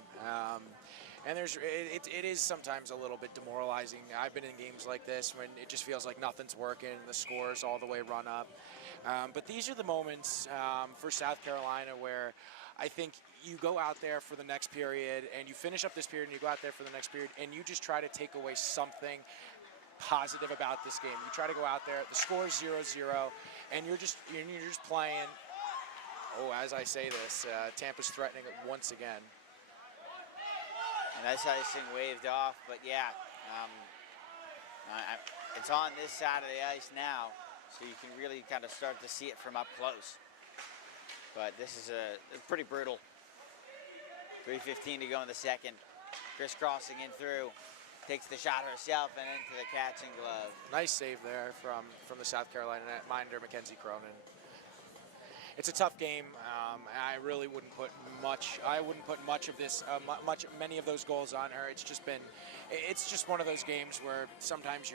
And it is sometimes a little bit demoralizing. I've been in games like this when it just feels like nothing's working, the scores all the way run up. But these are the moments for South Carolina where I think you go out there for the next period and you finish up this period and you go out there for the next period and you just try to take away something positive about this game. You try to go out there, the score is 0-0, and you're just playing. Oh, as I say this, Tampa's threatening it once again. And that's icing waved off, but yeah, it's on this side of the ice now, so you can really kind of start to see it from up close. But this is a pretty brutal. 3:15 to go in the second. Crisscrossing in through. Takes the shot herself and into the catching glove. Nice save there from the South Carolina netminder, Mackenzie Cronin. It's a tough game. I really wouldn't put much. I wouldn't put much of this, many of those goals on her. It's just one of those games where sometimes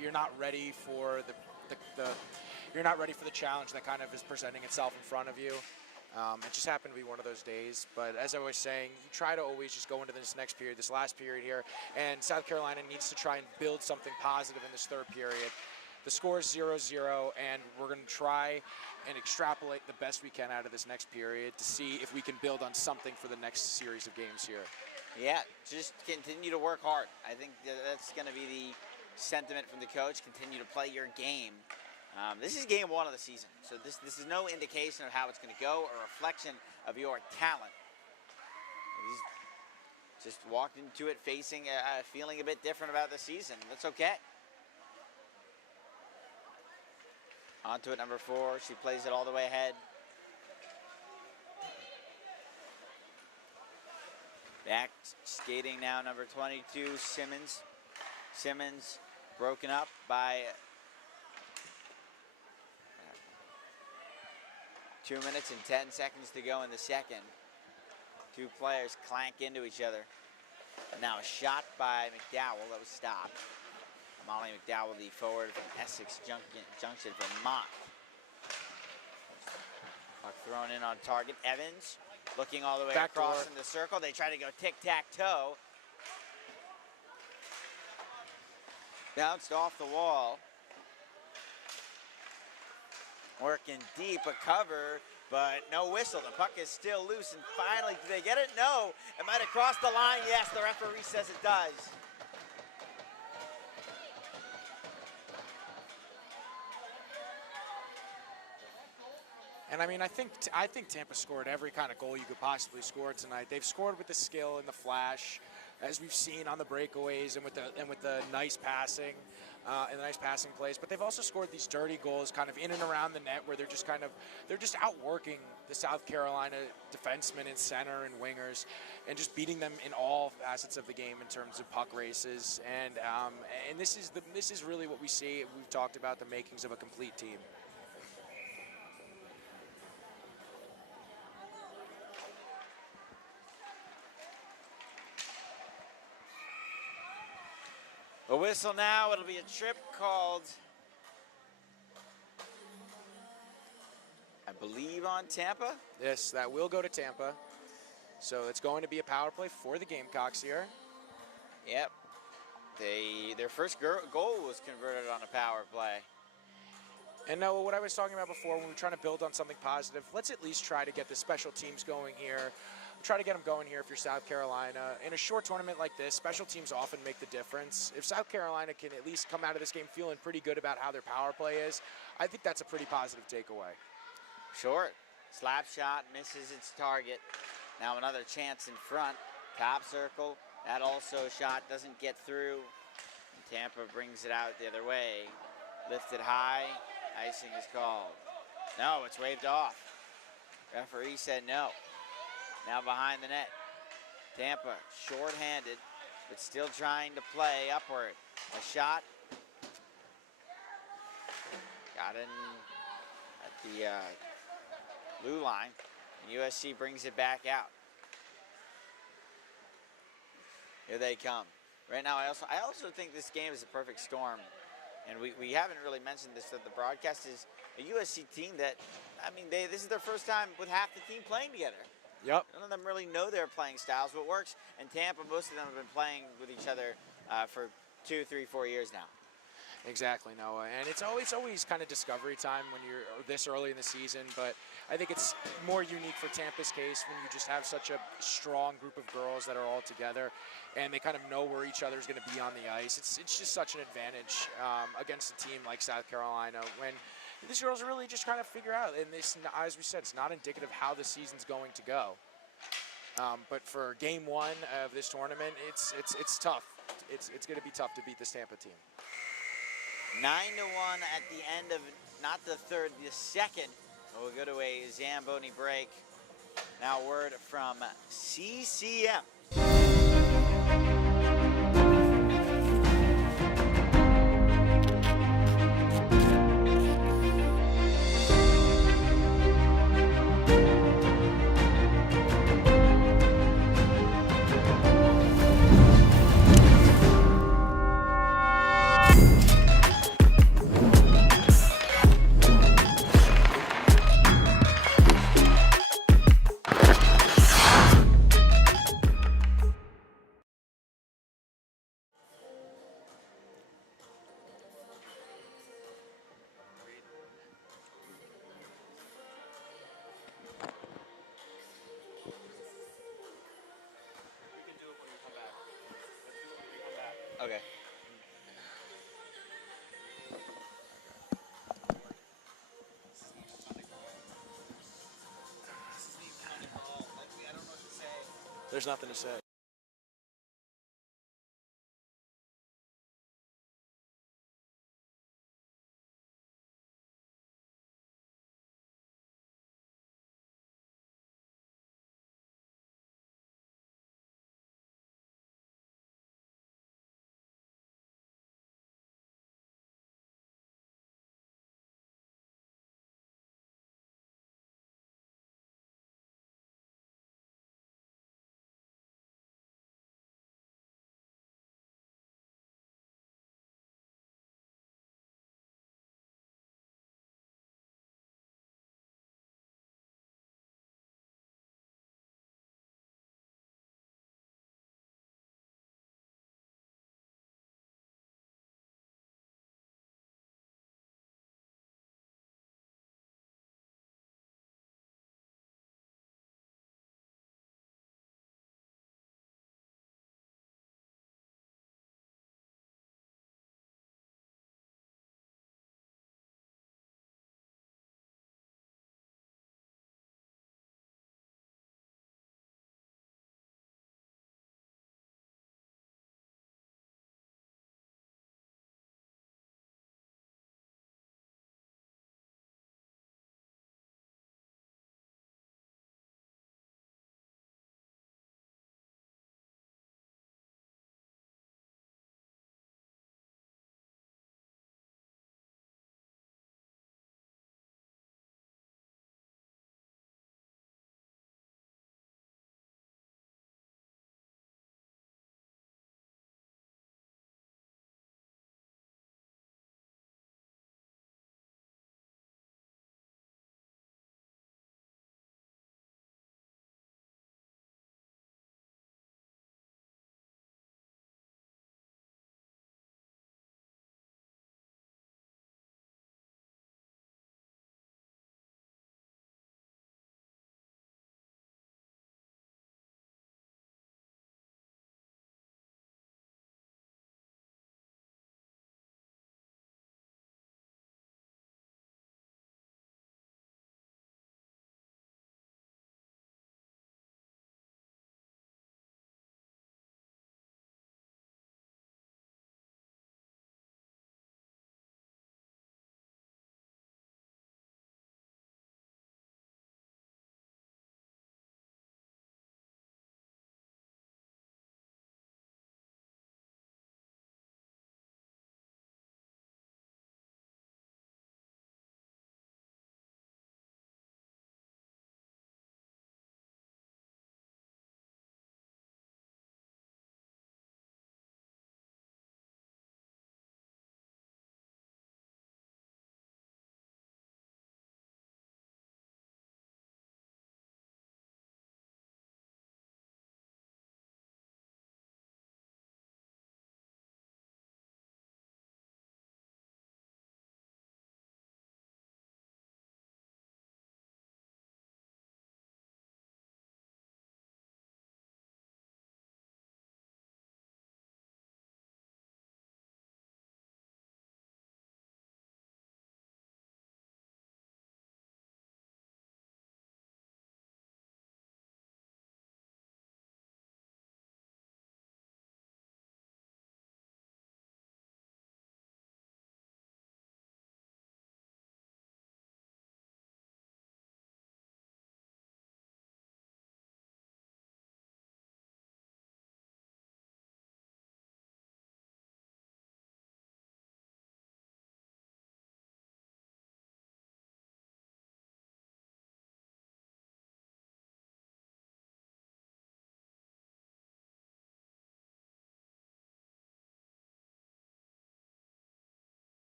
you're not ready for you're not ready for the challenge that kind of is presenting itself in front of you. It just happened to be one of those days. But as I was saying, you try to always just go into this next period, this last period here, and South Carolina needs to try and build something positive in this third period. The score is 0-0, and we're going to try and extrapolate the best we can out of this next period to see if we can build on something for the next series of games here. Yeah, just continue to work hard. I think that's going to be the sentiment from the coach. Continue to play your game. This is game one of the season, so this is no indication of how it's going to go or reflection of your talent. He's just walked into it feeling a bit different about the season. That's okay. On to it, number 4. She plays it all the way ahead. Back skating now, number 22, Simmons. Simmons broken up by 2 minutes and 10 seconds to go in the second. Two players clank into each other. Now a shot by McDowell that was stopped. Molly McDowell, the forward from Essex Junction, Vermont. Puck thrown in on target. Evans looking all the way across in the circle. They try to go tic-tac-toe. Bounced off the wall. Working deep, a cover, but no whistle. The puck is still loose, and finally, do they get it? No. It might have crossed the line. Yes, the referee says it does. And I mean, I think Tampa scored every kind of goal you could possibly score tonight. They've scored with the skill and the flash, as we've seen on the breakaways and with the nice passing and the nice passing plays. But they've also scored these dirty goals, kind of in and around the net, where they're just outworking the South Carolina defensemen and center and wingers, and just beating them in all facets of the game in terms of puck races. And this is really what we see. We've talked about the makings of a complete team. A whistle now. It'll be a trip called, I believe, on Tampa. Yes, that will go to Tampa. So it's going to be a power play for the Gamecocks here. Yep. Their first goal was converted on a power play. And Noah, what I was talking about before, when we were trying to build on something positive, let's at least try to get the special teams going here. Try to get them going here if you're South Carolina. In a short tournament like this, special teams often make the difference. If South Carolina can at least come out of this game feeling pretty good about how their power play is, I think that's a pretty positive takeaway. Short. Slap shot misses its target. Now another chance in front. Top circle. That also shot doesn't get through. And Tampa brings it out the other way. Lifted high. Icing is called. No, it's waved off. Referee said no. Now behind the net. Tampa short-handed, but still trying to play upward. A shot. Got in at the blue line. And USC brings it back out. Here they come. right now. I also think this game is a perfect storm, and we haven't really mentioned this. That the broadcast is a USC team that, I mean, this is their first time with half the team playing together. Yep. None of them really know their playing styles, what works. And Tampa, most of them have been playing with each other for 2, 3, 4 years now. Exactly, Noah. And it's always kind of discovery time when you're this early in the season, but I think it's more unique for Tampa's case when you just have such a strong group of girls that are all together and they kind of know where each other's going to be on the ice. It's just such an advantage against a team like South Carolina when these girls are really just trying to figure out, and this, as we said, it's not indicative of how the season's going to go. But for game one of this tournament, it's tough. It's going to be tough to beat this Tampa team. 9-1 at the end of not the third, the second. We'll go to a Zamboni break. Now word from CCM. Okay. There's nothing to say.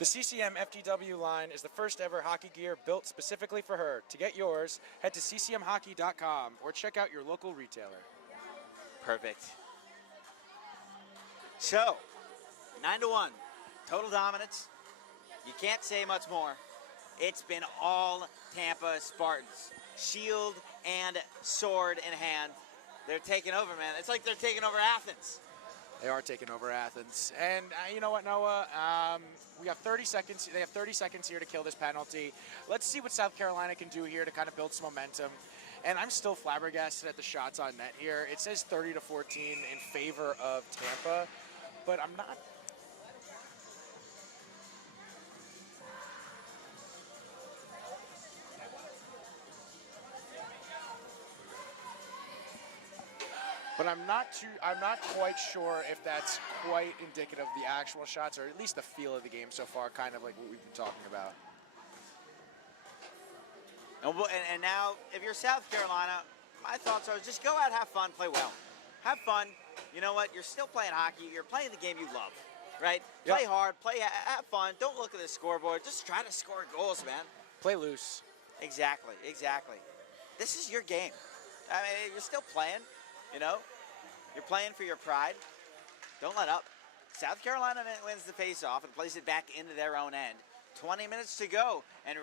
The CCM FTW line is the first ever hockey gear built specifically for her. To get yours, head to ccmhockey.com or check out your local retailer. Perfect. So, 9-1, total dominance. You can't say much more. It's been all Tampa Spartans. Shield and sword in hand. They're taking over, man. It's like they're taking over Athens. They are taking over Athens. And you know what, Noah? We have 30 seconds. They have 30 seconds here to kill this penalty. Let's see what South Carolina can do here to kind of build some momentum. And I'm still flabbergasted at the shots on net here. It says 30-14 in favor of Tampa, but I'm not. I'm not quite sure if that's quite indicative of the actual shots, or at least the feel of the game so far, kind of like what we've been talking about. And now, if you're South Carolina, my thoughts are just go out, have fun, play well. Have fun. You know what? You're still playing hockey. You're playing the game you love, right? Yep. Play hard, have fun. Don't look at the scoreboard. Just try to score goals, man. Play loose. Exactly. This is your game. I mean, you're still playing, you know? You're playing for your pride. Don't let up. South Carolina wins the face-off and plays it back into their own end. 20 minutes to go in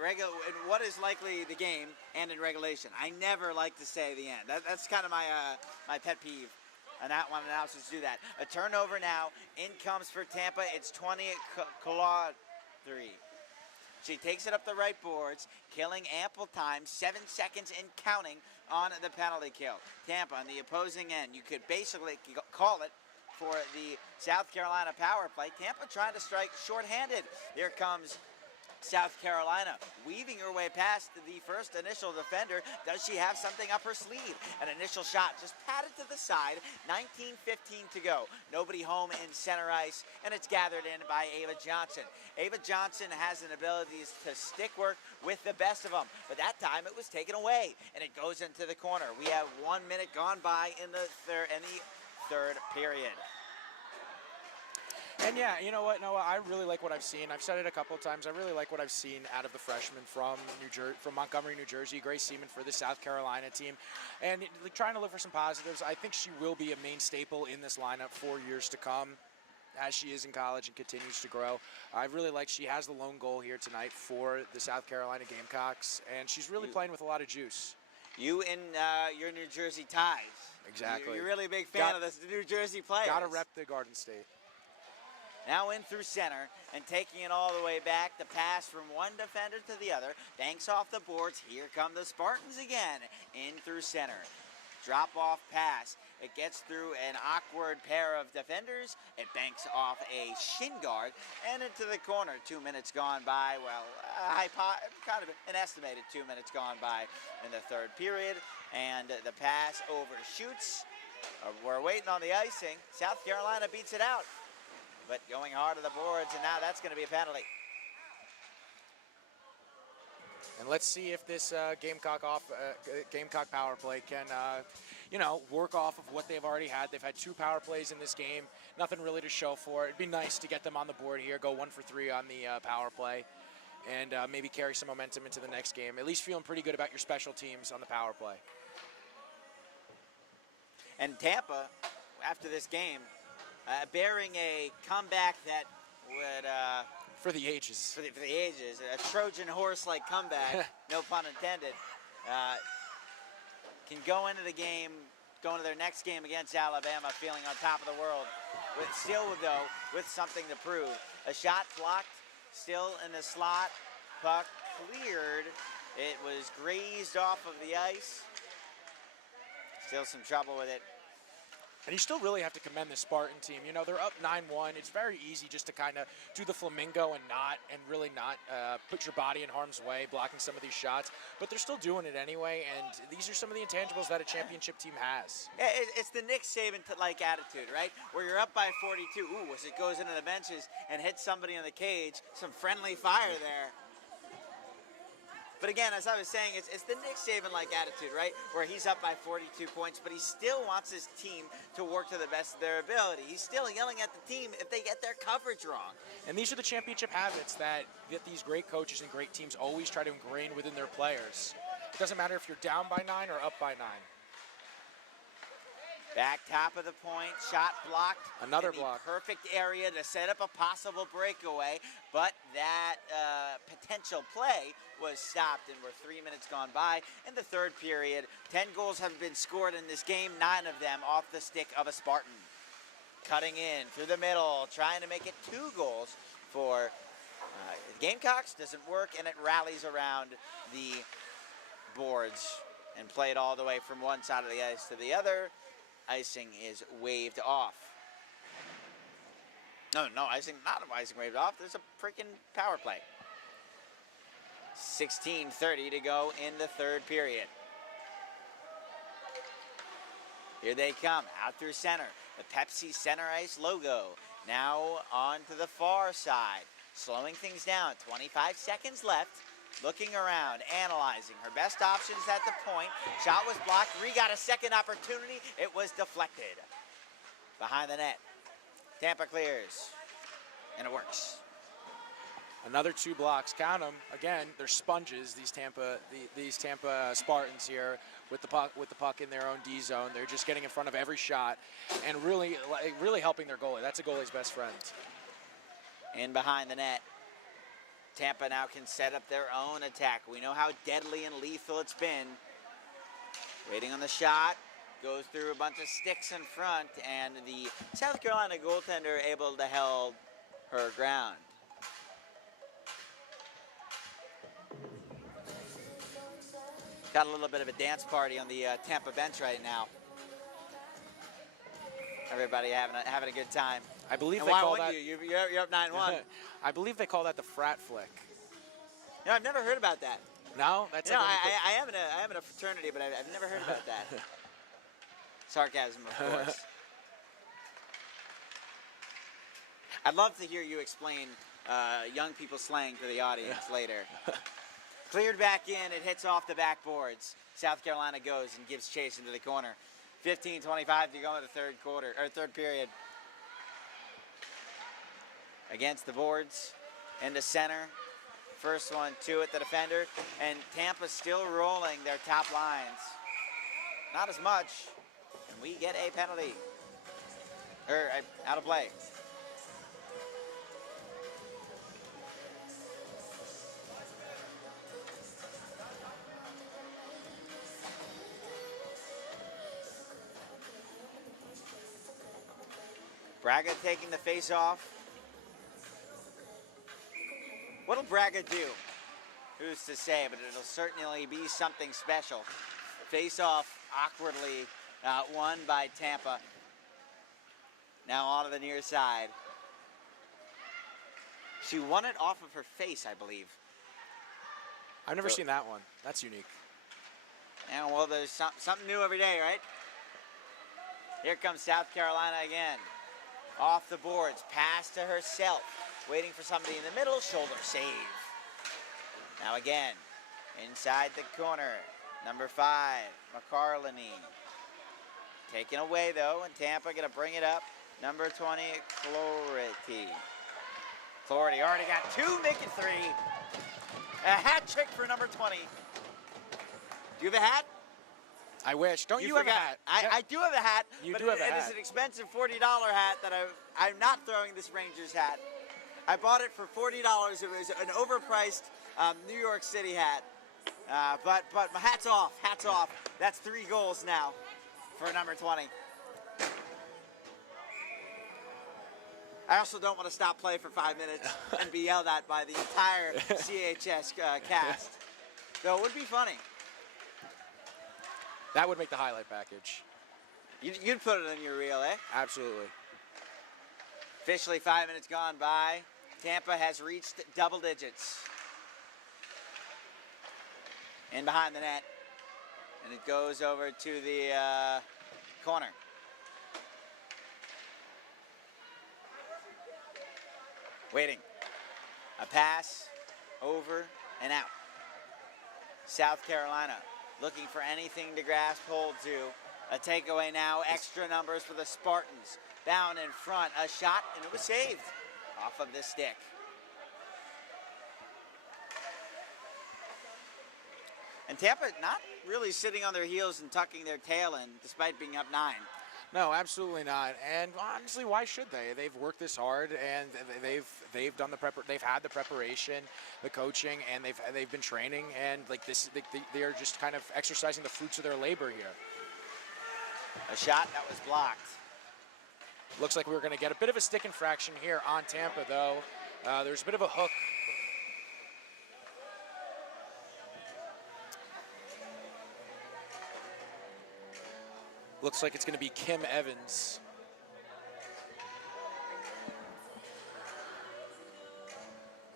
what is likely the game and in regulation. I never like to say the end. That's kind of my pet peeve. And not want announcers to do that. A turnover now. In comes for Tampa. It's 20 3. She takes it up the right boards, killing ample time, 7 seconds and counting on the penalty kill. Tampa on the opposing end. You could basically call it for the South Carolina power play. Tampa trying to strike shorthanded. Here comes South Carolina, weaving her way past the first initial defender. Does she have something up her sleeve? An initial shot just patted to the side. 19:15 to go. Nobody home in center ice, and it's gathered in by Ava Johnson. Ava Johnson has an ability to stick work with the best of them, but that time it was taken away, and it goes into the corner. We have 1 minute gone by in the third period. And yeah, you know what, Noah? I really like what I've seen. I've said it a couple of times. I really like what I've seen out of the freshman from Montgomery, New Jersey, Grace Seaman for the South Carolina team. And trying to look for some positives, I think she will be a main staple in this lineup for years to come, as she is in college and continues to grow. I really like she has the lone goal here tonight for the South Carolina Gamecocks, and she's really playing with a lot of juice. You and your New Jersey ties. Exactly. You're really a big fan of the New Jersey players. Got to rep the Garden State. Now in through center and taking it all the way back. The pass from one defender to the other. Banks off the boards. Here come the Spartans again. In through center. Drop-off pass. It gets through an awkward pair of defenders. It banks off a shin guard and into the corner. 2 minutes gone by. Well, kind of an estimated 2 minutes gone by in the third period. And the pass overshoots. We're waiting on the icing. South Carolina beats it out. But going hard to the boards, and now that's going to be a penalty. And let's see if this Gamecock power play can, work off of what they've already had. They've had 2 power plays in this game. Nothing really to show for it. It'd be nice to get them on the board here, go 1 for 3 on the power play, and maybe carry some momentum into the next game. At least feeling pretty good about your special teams on the power play. And Tampa, after this game, bearing a comeback that would for the ages. For the ages, a Trojan horse-like comeback, no pun intended, can go into the game, go into their next game against Alabama, feeling on top of the world. With something to prove. A shot blocked, still in the slot. Puck cleared. It was grazed off of the ice. Still some trouble with it. And you still really have to commend the Spartan team. You know, they're up 9-1. It's very easy just to kind of do the flamingo and really not put your body in harm's way, blocking some of these shots. But they're still doing it anyway, and these are some of the intangibles that a championship team has. Yeah, it's the Nick Saban-like attitude, right? Where you're up by 42. Ooh, as it goes into the benches and hits somebody in the cage. Some friendly fire there. But again, as I was saying, it's the Nick Saban-like attitude, right? Where he's up by 42 points, but he still wants his team to work to the best of their ability. He's still yelling at the team if they get their coverage wrong. And these are the championship habits that these great coaches and great teams always try to ingrain within their players. It doesn't matter if you're down by 9 or up by 9. Back top of the point, shot blocked. Another in the block. Perfect area to set up a possible breakaway, but that potential play was stopped, and we're 3 minutes gone by in the third period. 10 goals have been scored in this game, 9 of them off the stick of a Spartan. Cutting in through the middle, trying to make it 2 goals for Gamecocks. Doesn't work, and it rallies around the boards and played all the way from one side of the ice to the other. Icing is waved off. No, icing, not icing waved off. There's a freaking power play. 16:30 to go in the third period. Here they come, out through center. The Pepsi center ice logo. Now on to the far side. Slowing things down, 25 seconds left. Looking around, analyzing. Her best options at the point. Shot was blocked. Ree got a second opportunity. It was deflected. Behind the net. Tampa clears. And it works. Another 2 blocks. Count them. Again, they're sponges, these Tampa Spartans here with the puck in their own D zone. They're just getting in front of every shot and really helping their goalie. That's a goalie's best friend. In behind the net. Tampa now can set up their own attack. We know how deadly and lethal it's been. Waiting on the shot. Goes through a bunch of sticks in front, and the South Carolina goaltender able to hold her ground. Got a little bit of a dance party on the Tampa bench right now. Everybody having a good time. I believe and they why call wouldn't that. You're up 9-1. I believe they call that the frat flick. No, I've never heard about that. No, that's. No, I am in a fraternity, but I've never heard about that. Sarcasm, of course. I'd love to hear you explain young people slang to the audience later. Cleared back in, it hits off the backboards. South Carolina goes and gives chase into the corner. 15-25 to go in the third period. Against the boards, in the center. First one to it, the defender. And Tampa's still rolling their top lines. Not as much. And we get a penalty. Out of play. Braga taking the face off. What'll Braga do? Who's to say, but it'll certainly be something special. Face off awkwardly won by Tampa. Now on to the near side. She won it off of her face, I believe. I've never seen that one. That's unique. And well, there's something new every day, right? Here comes South Carolina again. Off the boards, pass to herself. Waiting for somebody in the middle, shoulder save. Now again, inside the corner, number 5, McCarlany. Taken away though, and Tampa gonna bring it up. Number 20, Clarity. Clarity already got 2, making 3. A hat trick for number 20. Do you have a hat? I wish. Don't you have a hat? I do have a hat. You but do have a hat. It is an expensive $40 hat that I'm not throwing this Rangers hat. I bought it for $40. It was an overpriced New York City hat. But my hat's off. Hat's off. That's 3 goals now for number 20. I also don't want to stop play for 5 minutes and be yelled at by the entire CHS cast. Though it would be funny. That would make the highlight package. You'd put it in your reel, eh? Absolutely. Officially 5 minutes gone by. Tampa has reached double digits. In behind the net. And it goes over to the corner. Waiting. A pass, over, and out. South Carolina looking for anything to grasp hold to. A takeaway now, extra numbers for the Spartans. Down in front, a shot, and it was saved off of the stick. And Tampa not really sitting on their heels and tucking their tail in, despite being up 9. No, absolutely not. And honestly, why should they? They've worked this hard, and they've done they've had the preparation, the coaching, and they've been training, and like this, they are just kind of exercising the fruits of their labor here. A shot that was blocked. Looks like we're going to get a bit of a stick infraction here on Tampa, though. There's a bit of a hook. Looks like it's going to be Kim Evans.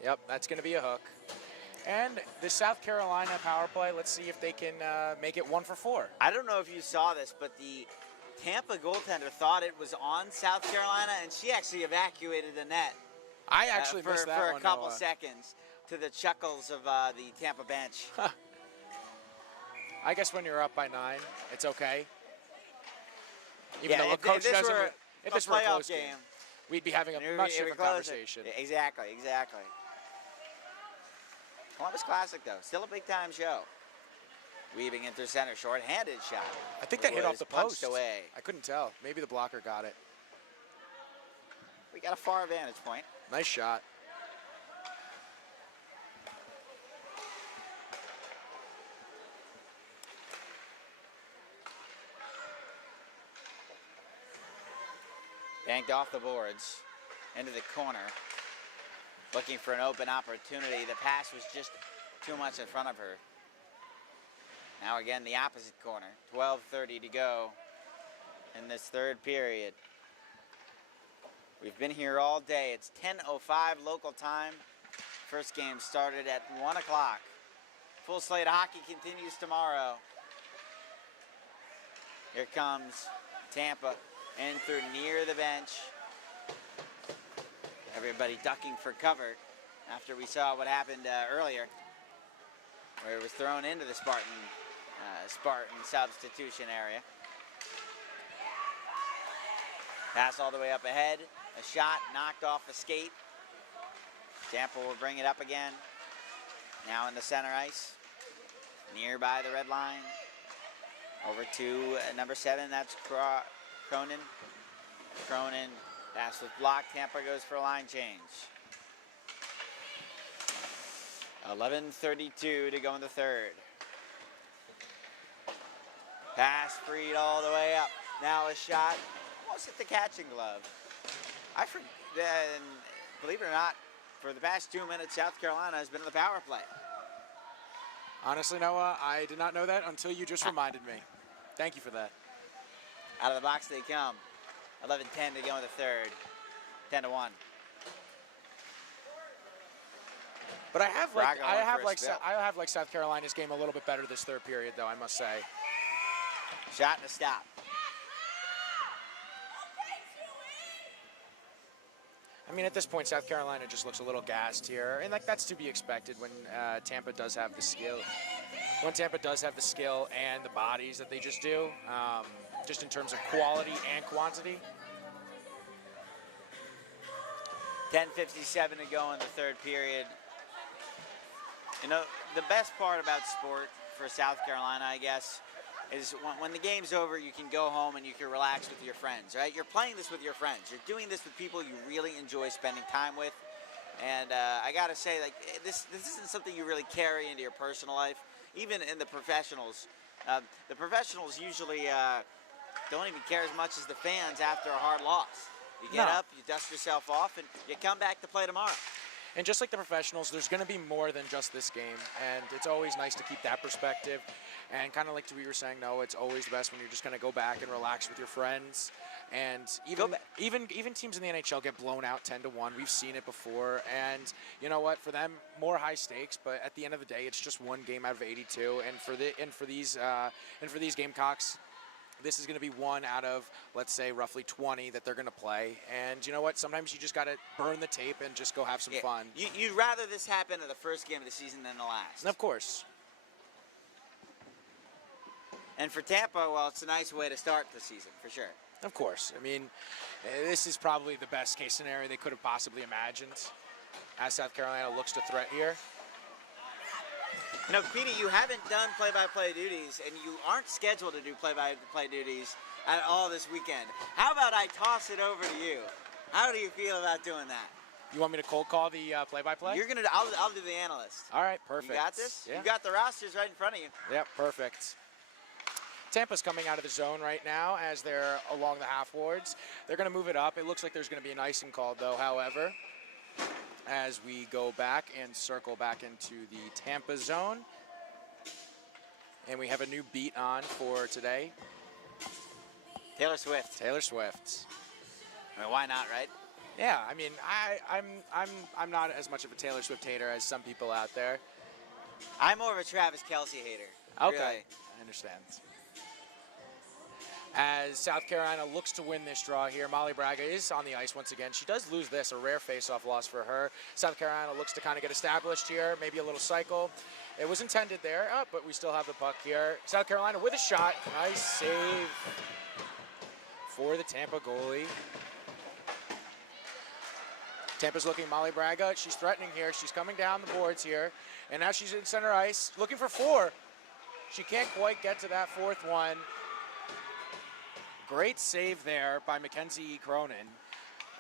Yep, that's going to be a hook. And the South Carolina power play, let's see if they can make it 1 for 4. I don't know if you saw this, but the Tampa goaltender thought it was on South Carolina, and she actually evacuated the net. I actually missed that for one, a couple Noah. seconds, to the chuckles of the Tampa bench. I guess when you're up by 9, it's okay. Even Yeah, though if coach this doesn't. were If a this were a playoff close game, we'd be having a much different conversation. Exactly. Columbus Classic, though, still a big-time show. Weaving into center, short-handed shot. I think that hit off the post. Away. I couldn't tell. Maybe the blocker got it. We got a far vantage point. Nice shot. Banked off the boards, into the corner. Looking for an open opportunity. The pass was just too much in front of her. Now again, the opposite corner. 12:30 to go in this third period. We've been here all day. It's 10:05 local time. First game started at 1 o'clock. Full slate of hockey continues tomorrow. Here comes Tampa in through near the bench. Everybody ducking for cover after we saw what happened earlier, where it was thrown into the Spartan substitution area. Pass all the way up ahead. A shot knocked off the skate. Tampa will bring it up again. Now in the center ice, nearby the red line. Over to number 7, that's Cronin. Cronin, pass was blocked. Tampa goes for a line change. 11:32 to go in the third. Pass freed all the way up. Now a shot, almost hit the catching glove. Believe it or not, for the past 2 minutes, South Carolina has been in the power play. Honestly, Noah, I did not know that until you just reminded me. Thank you for that. Out of the box they come. 11:10 to go in the third. 10-1. But I have like South Carolina's game a little bit better this third period, though, I must say. Shot and a stop. I mean, at this point, South Carolina just looks a little gassed here, and like that's to be expected when Tampa does have the skill. When Tampa does have the skill and the bodies that they just do, just in terms of quality and quantity. 10:57 to go in the third period. You know, the best part about sport for South Carolina, I guess, is when the game's over, you can go home and you can relax with your friends, right? You're playing this with your friends. You're doing this with people you really enjoy spending time with. And I got to say, like, this isn't something you really carry into your personal life, even in the professionals. The professionals usually don't even care as much as the fans after a hard loss. You get up, you dust yourself off, and you come back to play tomorrow. And just like the professionals, there's going to be more than just this game, and it's always nice to keep that perspective. And kind of like we were saying, no, it's always best when you're just going to go back and relax with your friends. And even teams in the NHL get blown out 10-1. We've seen it before, and you know what? For them, more high stakes. But at the end of the day, it's just one game out of 82. And for these Gamecocks, this is going to be one out of, let's say, roughly 20 that they're going to play. And you know what? Sometimes you just got to burn the tape and just go have some fun. You'd rather this happen in the first game of the season than the last. And of course. And for Tampa, well, it's a nice way to start the season, for sure. Of course. I mean, this is probably the best case scenario they could have possibly imagined as South Carolina looks to threat here. You know, Petey, you haven't done play-by-play duties, and you aren't scheduled to do play-by-play duties at all this weekend. How about I toss it over to you? How do you feel about doing that? You want me to cold call the play-by-play? You're gonna. I'll do the analyst. All right, perfect. You got this? Yeah. You got the rosters right in front of you. Yep, perfect. Tampa's coming out of the zone right now as they're along the half boards. They're going to move it up. It looks like there's going to be an icing called, though, however, as we go back and circle back into the Tampa zone. And we have a new beat on for today. Taylor Swift. Taylor Swift. I mean, why not, right? Yeah, I mean, I'm not as much of a Taylor Swift hater as some people out there. I'm more of a Travis Kelce hater. Okay, Really. I understand. As South Carolina looks to win this draw here, Molly Braga is on the ice once again. She does lose this, a rare face-off loss for her. South Carolina looks to kind of get established here, maybe a little cycle. It was intended there, but we still have the puck here. South Carolina with a shot. Nice save for the Tampa goalie. Tampa's looking, Molly Braga. She's threatening here. She's coming down the boards here. And now she's in center ice, looking for 4. She can't quite get to that 4th one. Great save there by Mackenzie Cronin.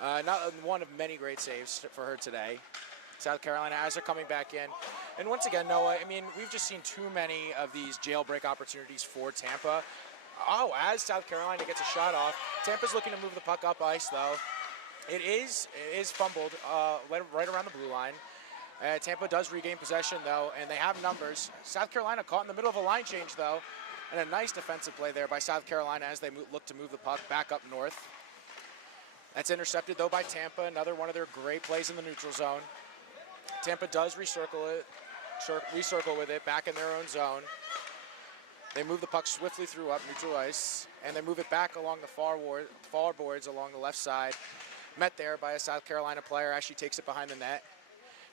Not one of many great saves for her today. South Carolina as they're coming back in. And once again, Noah, I mean, we've just seen too many of these jailbreak opportunities for Tampa. Oh, as South Carolina gets a shot off, Tampa's looking to move the puck up ice, though. It is fumbled right around the blue line. Tampa does regain possession, though, and they have numbers. South Carolina caught in the middle of a line change, though. And a nice defensive play there by South Carolina as they look to move the puck back up north. That's intercepted, though, by Tampa. Another one of their great plays in the neutral zone. Tampa does recircle with it back in their own zone. They move the puck swiftly through up neutral ice, and they move it back along the far boards along the left side. Met there by a South Carolina player as she takes it behind the net.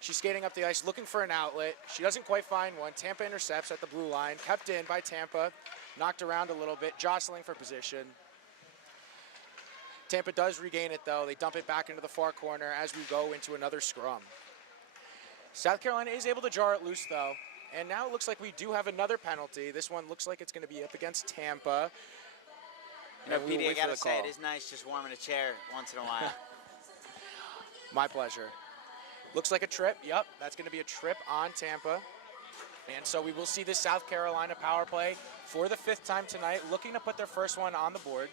She's skating up the ice looking for an outlet. She doesn't quite find one. Tampa intercepts at the blue line. Kept in by Tampa. Knocked around a little bit, jostling for position. Tampa does regain it, though. They dump it back into the far corner as we go into another scrum. South Carolina is able to jar it loose, though. And now it looks like we do have another penalty. This one looks like it's going to be up against Tampa. You know, Petey, I got to say, it is nice just warming a chair once in a while. My pleasure. Looks like a trip. Yep, that's going to be a trip on Tampa. And so we will see this South Carolina power play for the 5th time tonight, looking to put their first one on the board.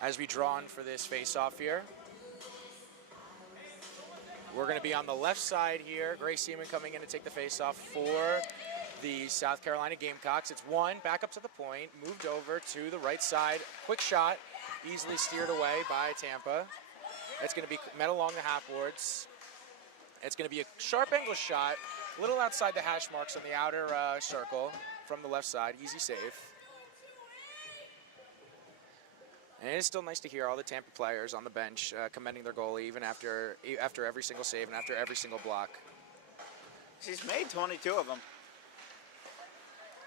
As we draw on for this face-off here. We're going to be on the left side here. Grace Seaman coming in to take the face-off for the South Carolina Gamecocks. It's one, back up to the point, moved over to the right side. Quick shot. Easily steered away by Tampa. It's going to be met along the half boards. It's going to be a sharp angle shot, a little outside the hash marks on the outer circle from the left side. Easy save. And it is still nice to hear all the Tampa players on the bench commending their goalie even after every single save and after every single block. She's made 22 of them.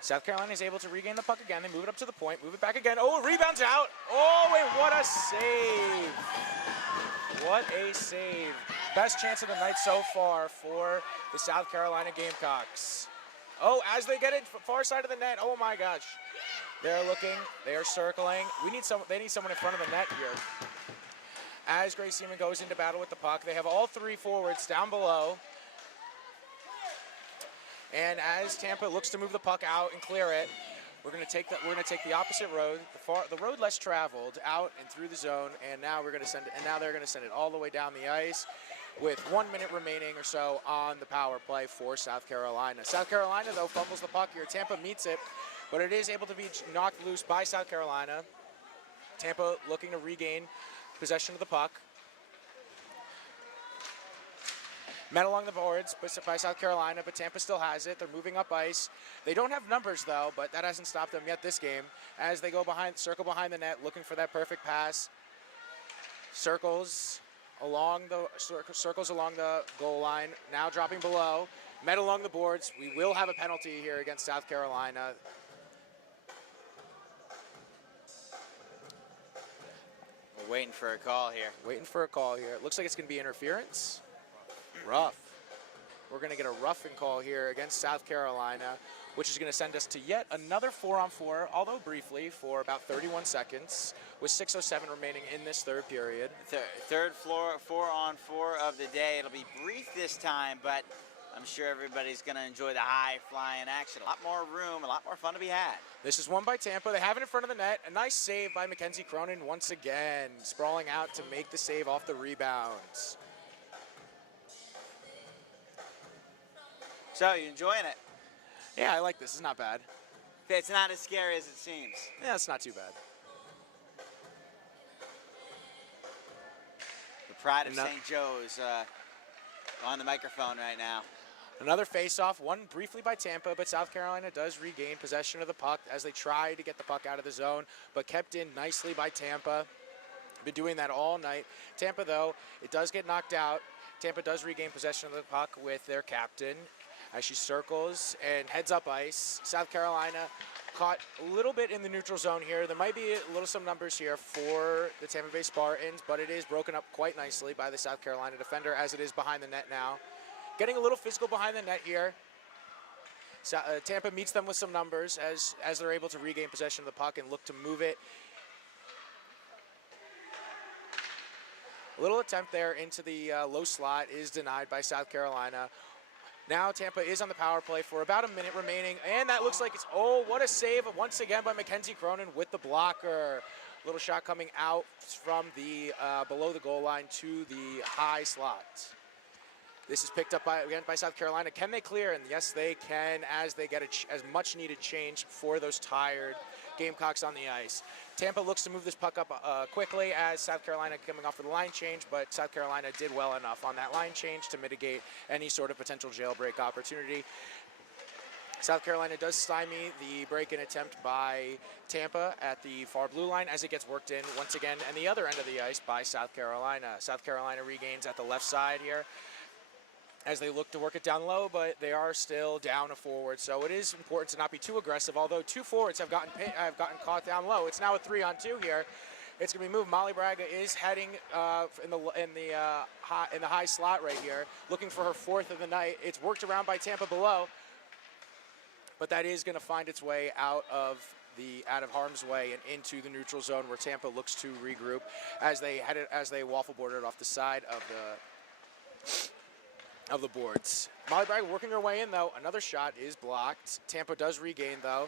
South Carolina is able to regain the puck again. They move it up to the point, move it back again. Oh, rebounds out. Oh, wait, what a save. What a save. Best chance of the night so far for the South Carolina Gamecocks. Oh, as they get it far side of the net. Oh, my gosh. They're looking. They are circling. They need someone in front of the net here. As Grace Seaman goes into battle with the puck, they have all 3 forwards down below. And as Tampa looks to move the puck out and clear it, we're going to take the opposite road, the road less traveled, out and through the zone. And now we're going to send it. And now they're going to send it all the way down the ice, with 1 minute remaining or so on the power play for South Carolina. South Carolina, though, fumbles the puck here. Tampa meets it, but it is able to be knocked loose by South Carolina. Tampa looking to regain possession of the puck. Met along the boards by South Carolina, but Tampa still has it. They're moving up ice. They don't have numbers, though, but that hasn't stopped them yet this game. As they go circle behind the net, looking for that perfect pass. Circles along the goal line, now dropping below. met along the boards. We will have a penalty here against South Carolina. We're waiting for a call here. Waiting for a call here. It looks like it's going to be interference. Rough. We're going to get a roughing call here against South Carolina, which is going to send us to yet another 4-on-4, although briefly, for about 31 seconds, with 6:07 remaining in this third period. Third floor, 4-on-4 of the day. It'll be brief this time, but I'm sure everybody's going to enjoy the high-flying action. A lot more room, a lot more fun to be had. This is won by Tampa. They have it in front of the net. A nice save by Mackenzie Cronin once again, sprawling out to make the save off the rebounds. So, you enjoying it? Yeah, I like this. It's not bad. It's not as scary as it seems. Yeah, it's not too bad. The pride of St. Joe's on the microphone right now. Another face-off, won briefly by Tampa, but South Carolina does regain possession of the puck as they try to get the puck out of the zone, but kept in nicely by Tampa. Been doing that all night. Tampa, though, it does get knocked out. Tampa does regain possession of the puck with their captain as she circles and heads up ice. South Carolina caught a little bit in the neutral zone here. There might be some numbers here for the Tampa Bay Spartans, but it is broken up quite nicely by the South Carolina defender as it is behind the net now. Getting a little physical behind the net here. Tampa meets them with some numbers as they're able to regain possession of the puck and look to move it. A little attempt there into the low slot is denied by South Carolina. Now Tampa is on the power play for about a minute remaining, and that looks like it's, oh, what a save once again by Mackenzie Cronin with the blocker. Little shot coming out from the below the goal line to the high slot. This is picked up again by South Carolina. Can they clear? And yes, they can, as they get as much needed change for those tired Gamecocks on the ice. Tampa looks to move this puck up quickly as South Carolina coming off of the line change, but South Carolina did well enough on that line change to mitigate any sort of potential jailbreak opportunity. South Carolina does stymie the break-in attempt by Tampa at the far blue line as it gets worked in once again on the other end of the ice by South Carolina. South Carolina regains at the left side here as they look to work it down low, but they are still down a forward. So it is important to not be too aggressive, although two forwards have gotten caught down low. It's now a 3-on-2 here. It's going to be moved. Molly Braga is heading in the high slot right here, looking for her fourth of the night. It's worked around by Tampa below, but that is going to find its way out of harm's way and into the neutral zone where Tampa looks to regroup as they waffle board it off the side of the boards. Molly Braga working her way in, though. Another shot is blocked. Tampa does regain, though,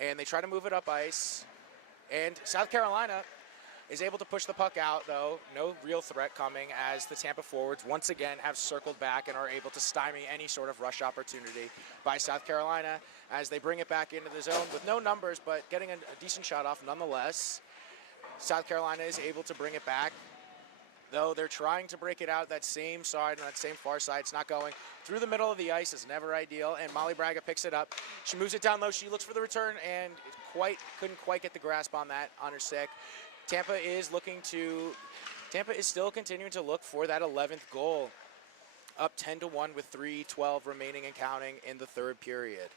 and they try to move it up ice. And South Carolina is able to push the puck out, though. No real threat coming as the Tampa forwards once again have circled back and are able to stymie any sort of rush opportunity by South Carolina as they bring it back into the zone with no numbers, but getting a decent shot off nonetheless. South Carolina is able to bring it back, though they're trying to break it out that same side, on that same far side. It's not going. Through the middle of the ice is never ideal, and Molly Braga picks it up. She moves it down low. She looks for the return, and couldn't quite get the grasp on that on her stick. Tampa is still continuing to look for that 11th goal. Up 10-1 with 3:12 remaining and counting in the third period.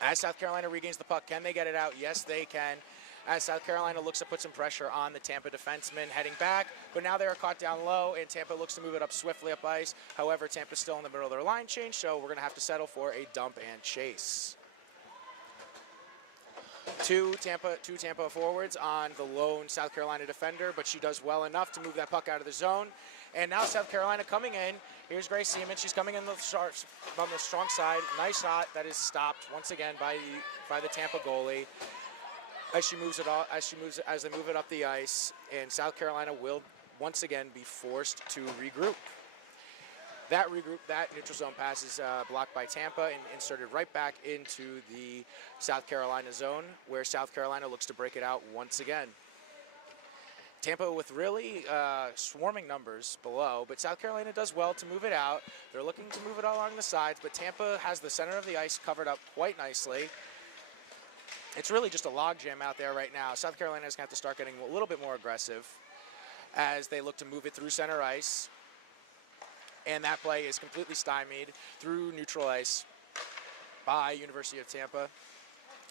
As South Carolina regains the puck, can they get it out? Yes, they can. As South Carolina looks to put some pressure on the Tampa defensemen heading back, but now they are caught down low, and Tampa looks to move it up swiftly up ice. However, Tampa's still in the middle of their line change, so we're going to have to settle for a dump and chase. Two Tampa forwards on the lone South Carolina defender, but she does well enough to move that puck out of the zone. And now South Carolina coming in. Here's Grace Seaman. She's coming in on the strong side. Nice shot that is stopped once again by the Tampa goalie. As they move it up the ice, and South Carolina will once again be forced to regroup. That neutral zone pass is blocked by Tampa and inserted right back into the South Carolina zone, where South Carolina looks to break it out once again. Tampa with really swarming numbers below, but South Carolina does well to move it out. They're looking to move it along the sides, but Tampa has the center of the ice covered up quite nicely. It's really just a logjam out there right now. South Carolina is going to have to start getting a little bit more aggressive as they look to move it through center ice. and that play is completely stymied through neutral ice by University of Tampa.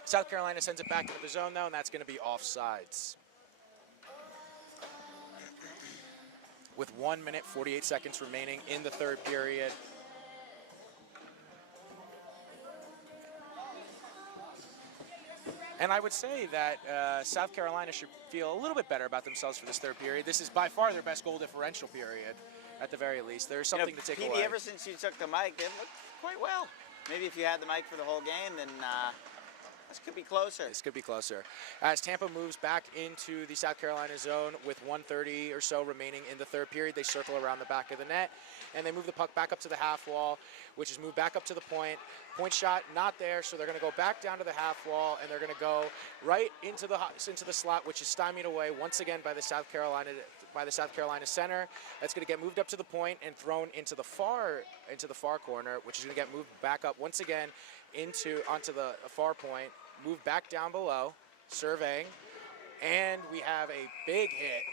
South Carolina sends it back into the zone, though, and that's going to be offsides. With 1 minute, 48 seconds remaining in the third period. And I would say that South Carolina should feel a little bit better about themselves for this third period. This is by far their best goal differential period, at the very least. There's something to take Petey, away. ever since you took the mic, it looked quite well. Maybe if you had the mic for the whole game, then this could be closer. This could be closer. As Tampa moves back into the South Carolina zone with 1:30 or so remaining in the third period, they circle around the back of the net, and they move the puck back up to the half wall, which is moved back up to the point. Point shot not there, so they're going to go back down to the half wall, and they're going to go right into the slot, which is stymied away once again by the South Carolina center. That's going to get moved up to the point and thrown into the far corner, which is going to get moved back up once again onto the far point. Move back down below, surveying, and we have a big hit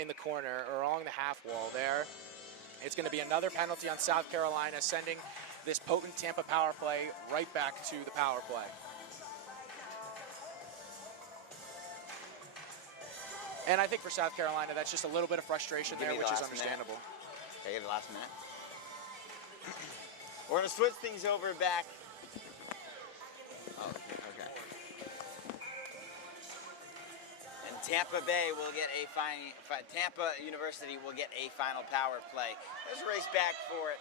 in the corner or along the half wall there. It's going to be another penalty on South Carolina, sending this potent Tampa power play right back to the power play. And I think for South Carolina, that's just a little bit of frustration there, which is understandable. Okay, give it the last minute. We're going to switch things over back. Oh, okay. And Tampa Bay will get Tampa University will get a final power play. Let's race back for it.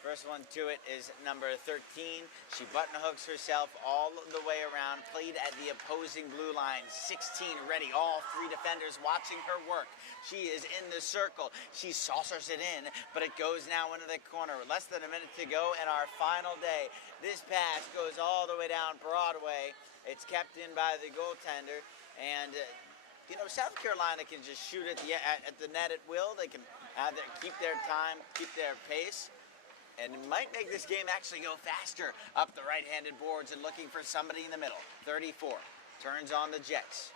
First one to it is number 13. She button hooks herself all the way around, played at the opposing blue line. 16 ready, all three defenders watching her work. She is in the circle. She saucers it in, but it goes now into the corner. Less than a minute to go in our final day. This pass goes all the way down Broadway. It's kept in by the goaltender, and South Carolina can just shoot at the net at will. They can keep their time, keep their pace. And it might make this game actually go faster up the right-handed boards and looking for somebody in the middle. 34 turns on the Jets.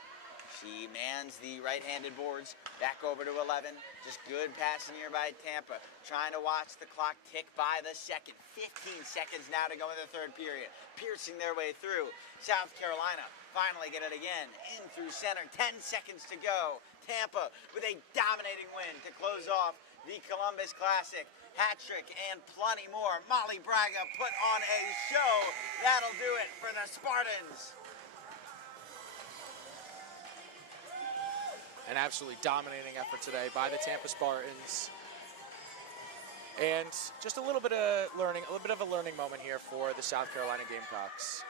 She mans the right-handed boards back over to 11. Just good passing here by Tampa. Trying to watch the clock tick by the second. 15 seconds now to go in the third period. Piercing their way through. South Carolina finally get it again. In through center. 10 seconds to go. Tampa with a dominating win to close off the Columbus Classic. Hat-trick and plenty more. Molly Braga put on a show. That'll do it for the Spartans. An absolutely dominating effort today by the Tampa Spartans. And just a little bit of a learning moment here for the South Carolina Gamecocks.